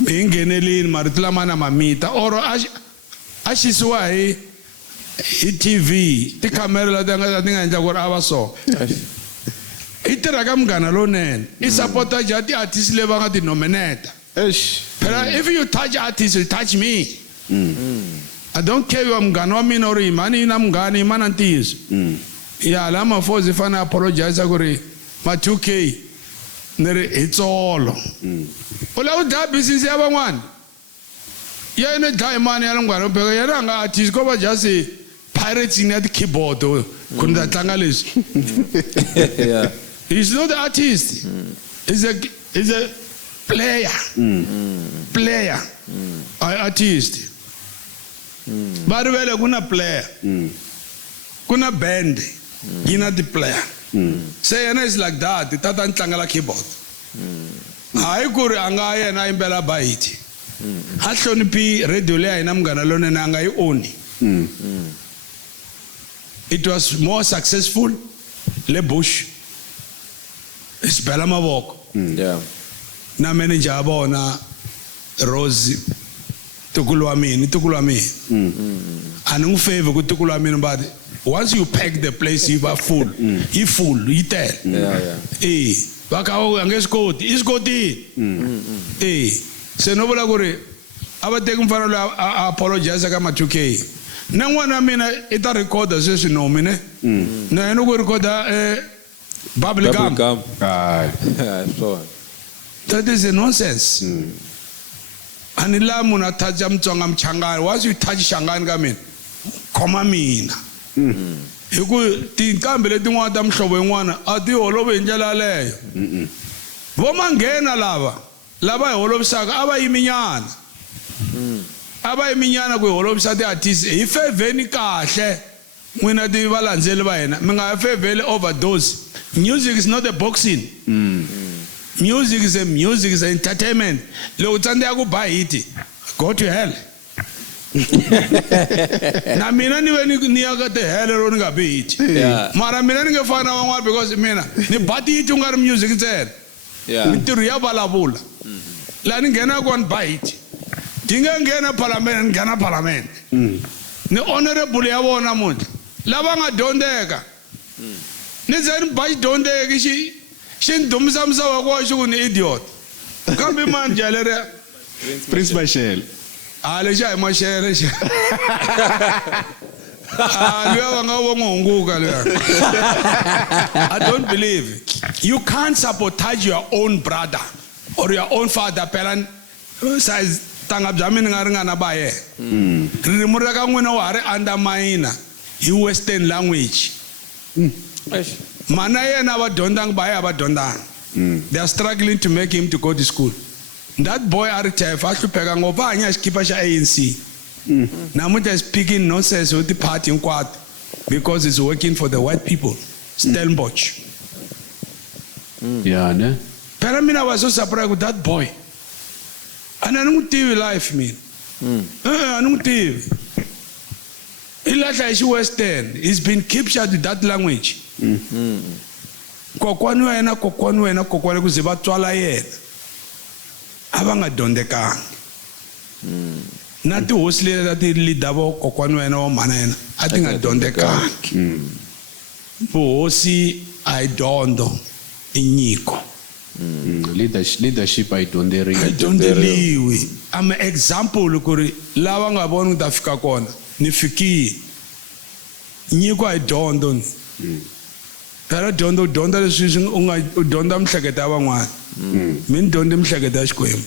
mi hi nghenelini marito lama na mamita or a xisiwa hi TV tikhamera leti nga endla ku ri a va so i tirha ka munghana lowunene i supporta ja ti-artist leyi va nga ti nominata phela if you touch artist you touch me I don't care wa munghana wa mina or mani yi na munghana yi mana ntiyiso ya la mafozi i fanele apologize ku ri ma-2K ni ri hi tsolo u lava ku dlaya business ya van'wana yena dlaya mani ya munghana beka yena a nga artist ko va just pirating ya ti-keyboard ku ni ta tlanga leswi he's not the artist he's a player player artist va rivele ku na player ku na band yi na ti-player se yena is like that tata ni tlangela keyboard hayi ku ri a nga yena a yimbela bahiti a hloniphi radio leyi a hina munghana lonene a nga yi oni it was more successful le Bush isibela mavoko na manager ya vona Rose tukulu wa mina a ni n'wi favor ku tukulu wa mina but once you pack the place you are full yi full yi tele va ka a nge swi koti i swi kotini se no vula ku ri a va teki mfanelo loyi a apologize ka ma-2K na n'wana wa mina i ta recorda sweswi nomi ne na yena ku recorda bubble gum that is a nonsense a ni laha munhu a toucha mutsonga muchangani once you touch xangani ka mina khoma mina hi ku tinqambi letin'wana ta mihlovo yin'wana a ti holovi hi ndlela yaleyo vo manghena lava hi holovisaka a va yiminyana ku hi holovisa ti-artist hi fevheni kahle n'wina ti valandzeli va hina mi nga fevheli overdose music is not a boxing music is an entertainment loko tsandzeka ku ba hiti go to hell na mina ni ve ni ya ka tihele ro ni nga bi hiti mara mina ni nge fani na van'wana because mina ni ba ti-hiti u nga ri music ntsena mintirho ya vulavula laha ni nghena kona ni ba hiti ti nge nghena palamende ni nghena palamende ni honorable ya vona muntlha lava nga dyondzeka ni ze ni ba xidyondzeki xi ni dumisa misava kwa xi ku ni idiot kambe mani jaleriya Prince Mashele lexi a hi Mashele lexa luya va nga vo n'wi hunguka luya I don't believe you can't sabotage your own brother or your own father phela size tanga bya mina nga ringana ba yena ririmi ra ka n'wina wa ha ri undermine hi western language mana yena va dyondzanga ba ye a va dyondzanga they are struggling to make him to go to school that boy a ri chef a hlupheka ngopfu a hanya xikipa xa ANC namuntlha is speaking nonsense with the party hinkwato because it's working for the white people Stellenbosch yeah ne phela mina I was so surprised with that boy a ni n'wi tivi life mina a ni n'wi tivi i lahla hi xi-western he's been captured with that language kokwani wa yena ku ze va tswala yena a va nga dyondzekanga na tihosi leti a ti leader vo kokwani wa yena wa mhana yena a ti nga dyondzekangi vuhosi a hi dyondzo i nyiko leadership a yi dyondzeriwi I'm an example ku ri lava nga voni ku ta fika kona ni fikile nyiko a hi dyondzo phela dyondza leswi u nga dyondza mihleketo ya van'wana mi ni dyondze mihleketo ya Xikwembu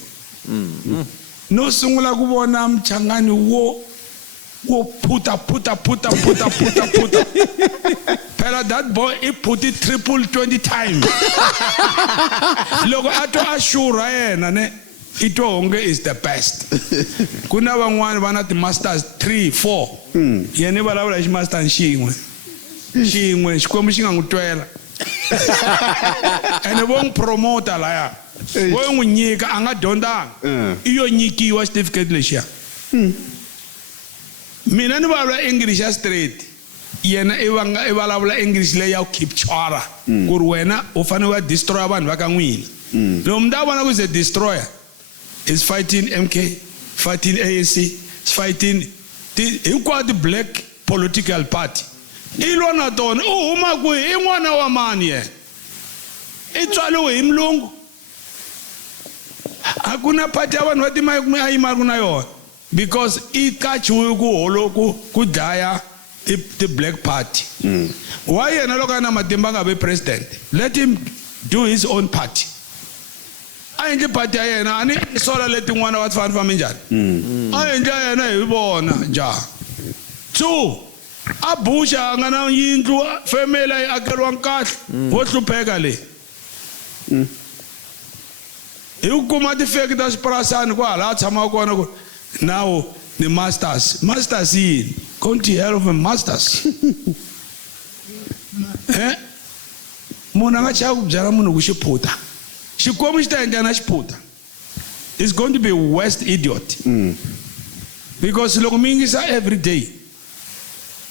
no sungula ku vona muchangani wo puta phela that boy he put it triple 20 times loko a twa a xurha yena ne Itonge is the best. Kuna van'wana va na ti-masters 3, 4. Yena i vulavula hi ximaster xin'we. Xin'we xikwembu xi nga n'wi twela. Ene vo n'wi promota laya. Vo n'wi nyika a nga dyondzanga. I yo nyikiwa certificate lexiya. Mina ni vulavula English ya straight. Yena i vulavula English leyi ya keep chara. Ku ri wena u fanele wa destroy vanhu va ka n'wina. Loko mi ta vona ku ze destroyer is fighting MK, fighting ANC, is fighting hinkwato black political party. I lwa na tona u huma kwihi i n'wana wa mani yena? I tswaliwe hi mulungu. A ku na party ya vanhu va timayimi a yimaka na yona because I kachiwe ku holo ku dlaya the black party. Why yena loko a na matimba nga be president? Let him do his own party. A endle party ya yena ani sola letin'wana va fana famba njhani? A endla yena hi vona njhani? 2 a busha a nga na yindlu family yi akeriwa kahle vo hlupheka le. Hi ku kuma ti-fake ta swipurasani kwala a tshama kona ku now the masters yini? Go to hell of a masters. Munhu a nga chava ku byala munhu ku xiphuta. Xikwembu xi ta endla na xiphuta. It's going to be worst idiot. Because loko mi yingisa every day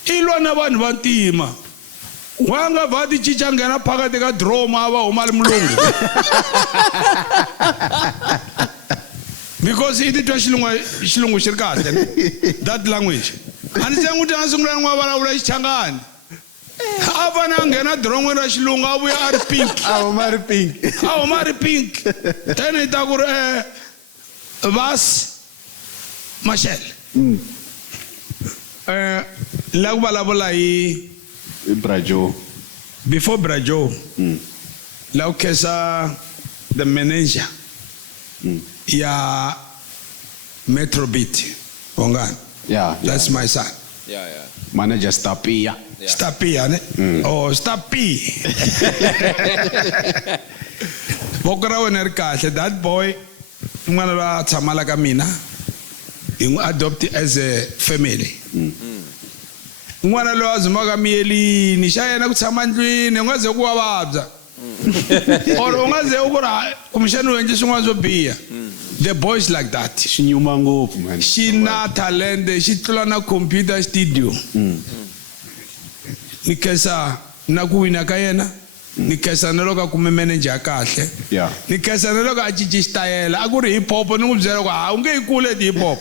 I lwa na vanhu va ntima. Wa nga va ti cinca nghena phakati ka droma va huma le mulungu. Because I titwa xilungu xi ri kahle. That language. A ni se n'wi twa a sungula n'wi vulavula Xichangani. A fane a nghena dromweni ra xilungu a vuya a ri pink. A huma ri pink. A huma ri pink. Then hi ta ku ri Vas Mashele. La ku vulavula hi Brajo. before Brajo. La ku khensa the manager ya Metrobit. Bongani. Yeah. That's my son. Yeah. Manager Stapia. Stapia ne? Oh, Stapi. Boko ra wena ri kahle. That boy n'wana va tshamala ka mina. Hi n'wi adopt as a family. N'wana loyi a dzumaka miyelini xa yena ku tshama ndlwini u nga ze ku wa vabya. Or u nga ze u ku ri kumbexani u endle swin'wana swo biha. The boys like that. Xi nyuma ngopfu man. Xi na talent, xi tlula na computer studio. Ni khensa na ku wina ka yena. Ni khensa na loko a kume manager ya kahle. Yeah. Ni khensa na loko a cinci xitayela. A ku ri hip hop ni n'wi byela ku u nge yi kule hip hop.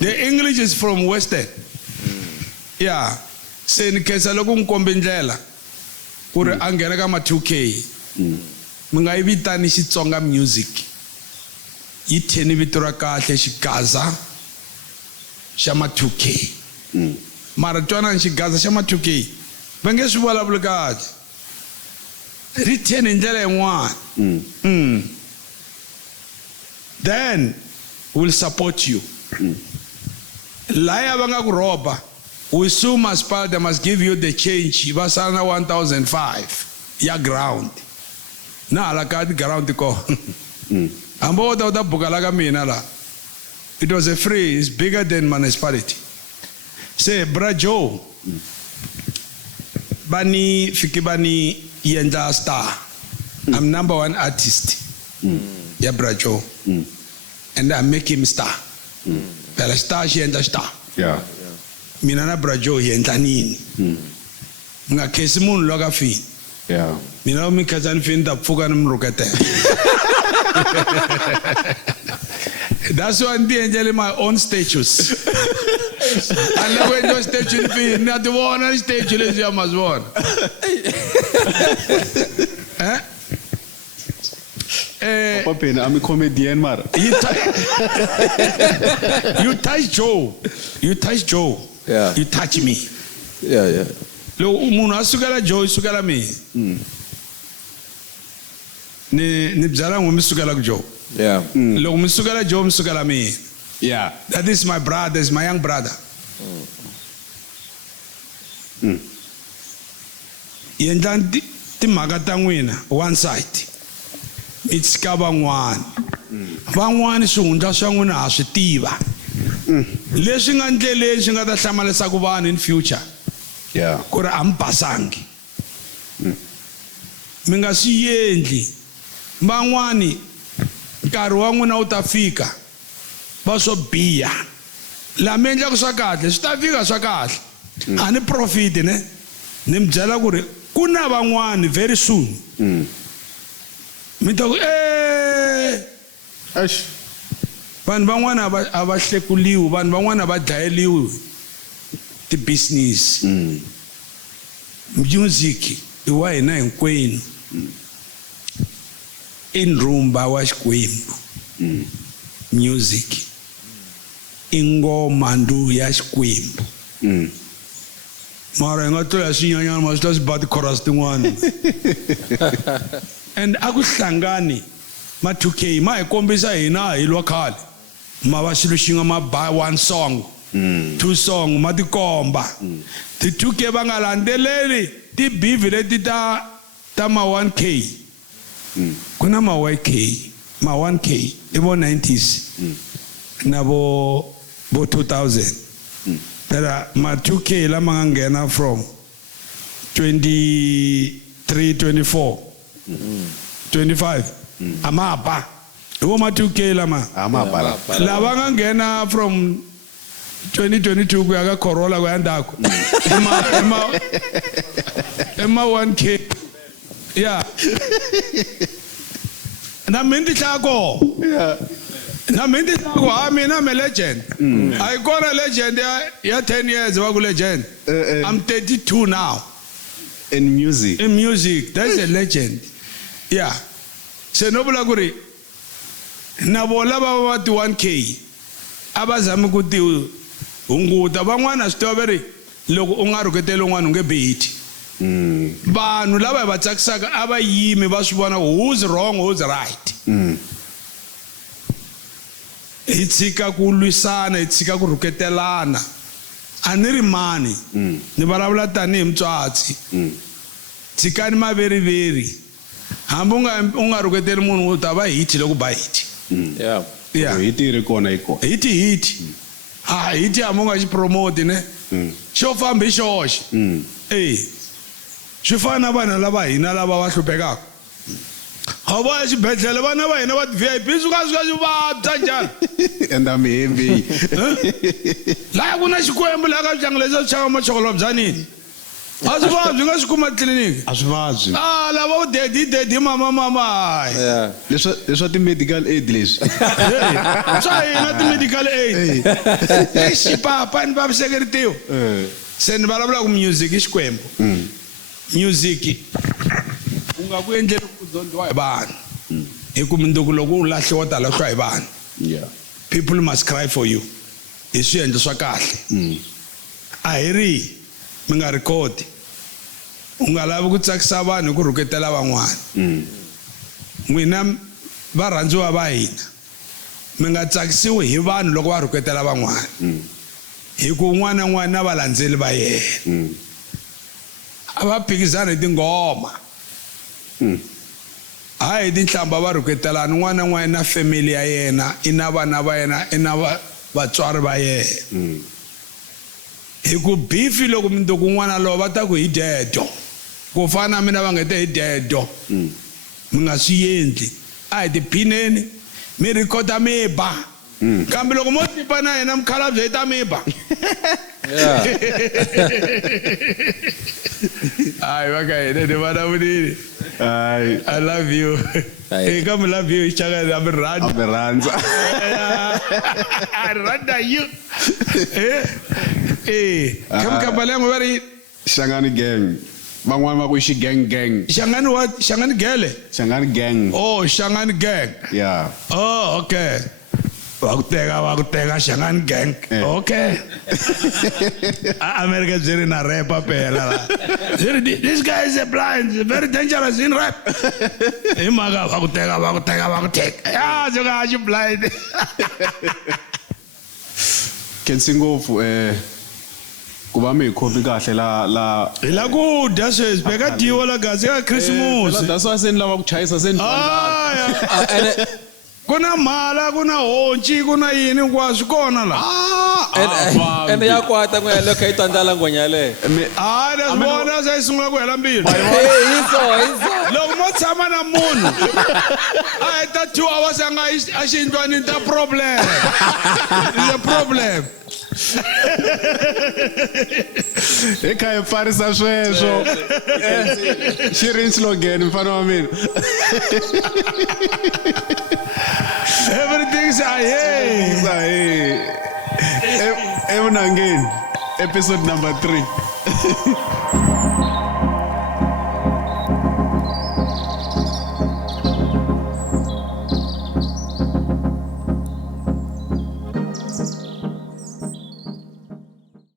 The English is from Western. Yeah. Se ni khensa loko n'wi kombe ndlela ku ri a nghena ka ma 2K. Mi nga yi vitani Xitsonga music. Yi theni vito ra kahle xigaza xa ma 2K. Mara twanani xigaza xa ma 2K va nge swi vulavuli kahle. Ri theni hi ndlela yin'wana. Then we'll support you. Laya va nga ku roba. We sue masipala, they must give you the change. Va sala na 1,005 ya ground. Na hala ka ti ground ko. Ambo ta buka la ka mina la. It was a free, it's bigger than municipality. Say, Brajo, bani fiki bani yenda star. I'm #1 artist. Ya Brajo. And I make him star. Pela star yenda star. Yeah. Mina na Brajo yenda nini. Nga kesi munhu loka fi. Yeah. Mina mi kazani fi nda pfuka ni mrukete. That's why I'm doing my own statues. And now when you statue, not the one statue is your must one. Papa I'm a comedian mar. You touch Joe. You touch Joe. Yeah. You touch me. Yeah. Lo umuntu asukela Joe isukela mi. Ni byala ngumi sukela ku Joe. Yeah. Lo misukela Joe misukela mi. Yeah. That is my brother, is my young brother. Yendla timhaka ta n'wina one side. Mitsikava n'wana. van'wani swihundla swa n'wina ha swi tiva leswi nga ndleleni swi nga ta hlamarisa ku vanhu in future Yeah. ku ri a mi basangi mi nga swi endli van'wani nkarhi wa n'wina wu ta fika va swo biha laha mi endlaka swa kahle swi ta fika swa kahle a ni profit ne ni mi byela ku ri ku na van'wani very soon mi ta ku Eish. vanhu van'wani a va hlekuliwi vanhu van'wani a va dlayeliwi ti-business music i wa hina hinkwenu i ndzumba wa Xikwembu music i ngoma ndu ya Xikwembu mara hi nga tloya swinyanyana ma swi ta swi ba ti-chorus tin'wana and a ku hlangani ma 2K ma hi kombisa hina hi lwa khale ma va xilo xin'we ma ba one song 2 song ma tikomba ti 2K va nga landzeleli ti beef leti ta ma 1K ku na ma YK ma 1K i vo 90s na vo 2000 tera ma 2K lama nga nghena from 23 24 25 amapa i vo ma 2K lama Amabala. lava nga nghena from 2022 ku ya ka Corolla ku ya ndhaku ema 1K yeah na mindi tlako na mindi tlako ha mina me legend I got a legend ya 10 years wa ku legend I'm 32 now In music. in music that's a legend yeah se no bula ku ri na vola va ti 1K abazami ku ti hunguta van'wana swi tiva veri loko u nga rhuketeli un'wana u nge beti vanhu lava hi va tsakisaka a va yimi va swi vona who's wrong who's right hi tshika ku lwisana hi tshika ku rhuketelana a ni ri mani ni vulavula tanihi mutswatsi tshikani maveriveri hambi u nga rhuketeli munhu u ta va hiti loko ba hiti Yeah. yeah Hi tiri kona hi kona. hiti hiti hambi u nga xi promote ne xo famba hi xoxe swi fana na vanhu lava hina lava va hluphekaka a va ya xibedhlele vana va hina va ti-VIP suka swi vabya njhani And I'm heavy. laha ku na Xikwembu laha ka switlangu leswi swi chava machokolo byanini a swi vabyi nga swi kuma tliliniki Asvazwi. lava u dedi mama Yeah. Leswa ti-medical aid leswi. swa hina ti-medical aid exipapa ni vavisekeritiwa se ni vulavula ku music i Xikwembu music u nga ku endleli ku dyondziwa hi vanhu hi ku mindzuku loko u lahliwa ta lahliwa hi vanhu Yeah. people must cry for you hi swiendlo swa kahle a hi ri mi nga rekodi u nga lavi ku tsakisa vanhu hi ku rhuketela van'wana n'wina varhandziwa va hina mi nga tsakisiwi hi vanhu loko va rhuketela van'wana hi ku un'wana na un'wana na valandzeli va yena a va phikizana hi tinghoma hayi tinhlamba va rhuketelana un'wana na un'wana na family ya yena i na vana va yena i na vatswari va yena hi ku bifi loko mindzuku un'wana lowu va ta ku hi dedo ku fana na mina va nga te hi dedo mi nga swi endli a hi tiphineni mi rhikota mi ba kambe loko mo tipa na yena mukhalabye hi ta mi ba Yeah. hayi va ka hina ni vulavulile Hayi. I love you Hayi. eka mi love you xaka na mi rhandza Aberranza. I rhandza you kamkapalengo va ri Shangani gang. Van'wana va ku xi gang gang. Shangani gele Shangani gang. oh Shangani gang Yeah. oh okay va ku teka Shangani gang okay America byi ri na rap phela la this guy is a blind very dangerous in rap hi mhaka va ku teka ya byi nga xi blind Kensi ngopfu ku va mi hi khomi kahle la hi la ku dya sweswi beka dyiwa la gasi ka Christmas that's why se ni lava ku chayisa se ni aya And ku ku na mhala ku na honci ku na yini hinkwaswo kona la ene ya kwata n'we yaleyo kha yi twandzala ngwenya yaleyo hayi leswi vona se yi sungula ku hela mbilu hiso loko mo tshama na munhu a heta 2 hours a nga a xiyindlwanini ta problem is a problem hi kha hi pfarisa sweswo xi ri slogan mfana wa mina everything's evunangeni episode number 3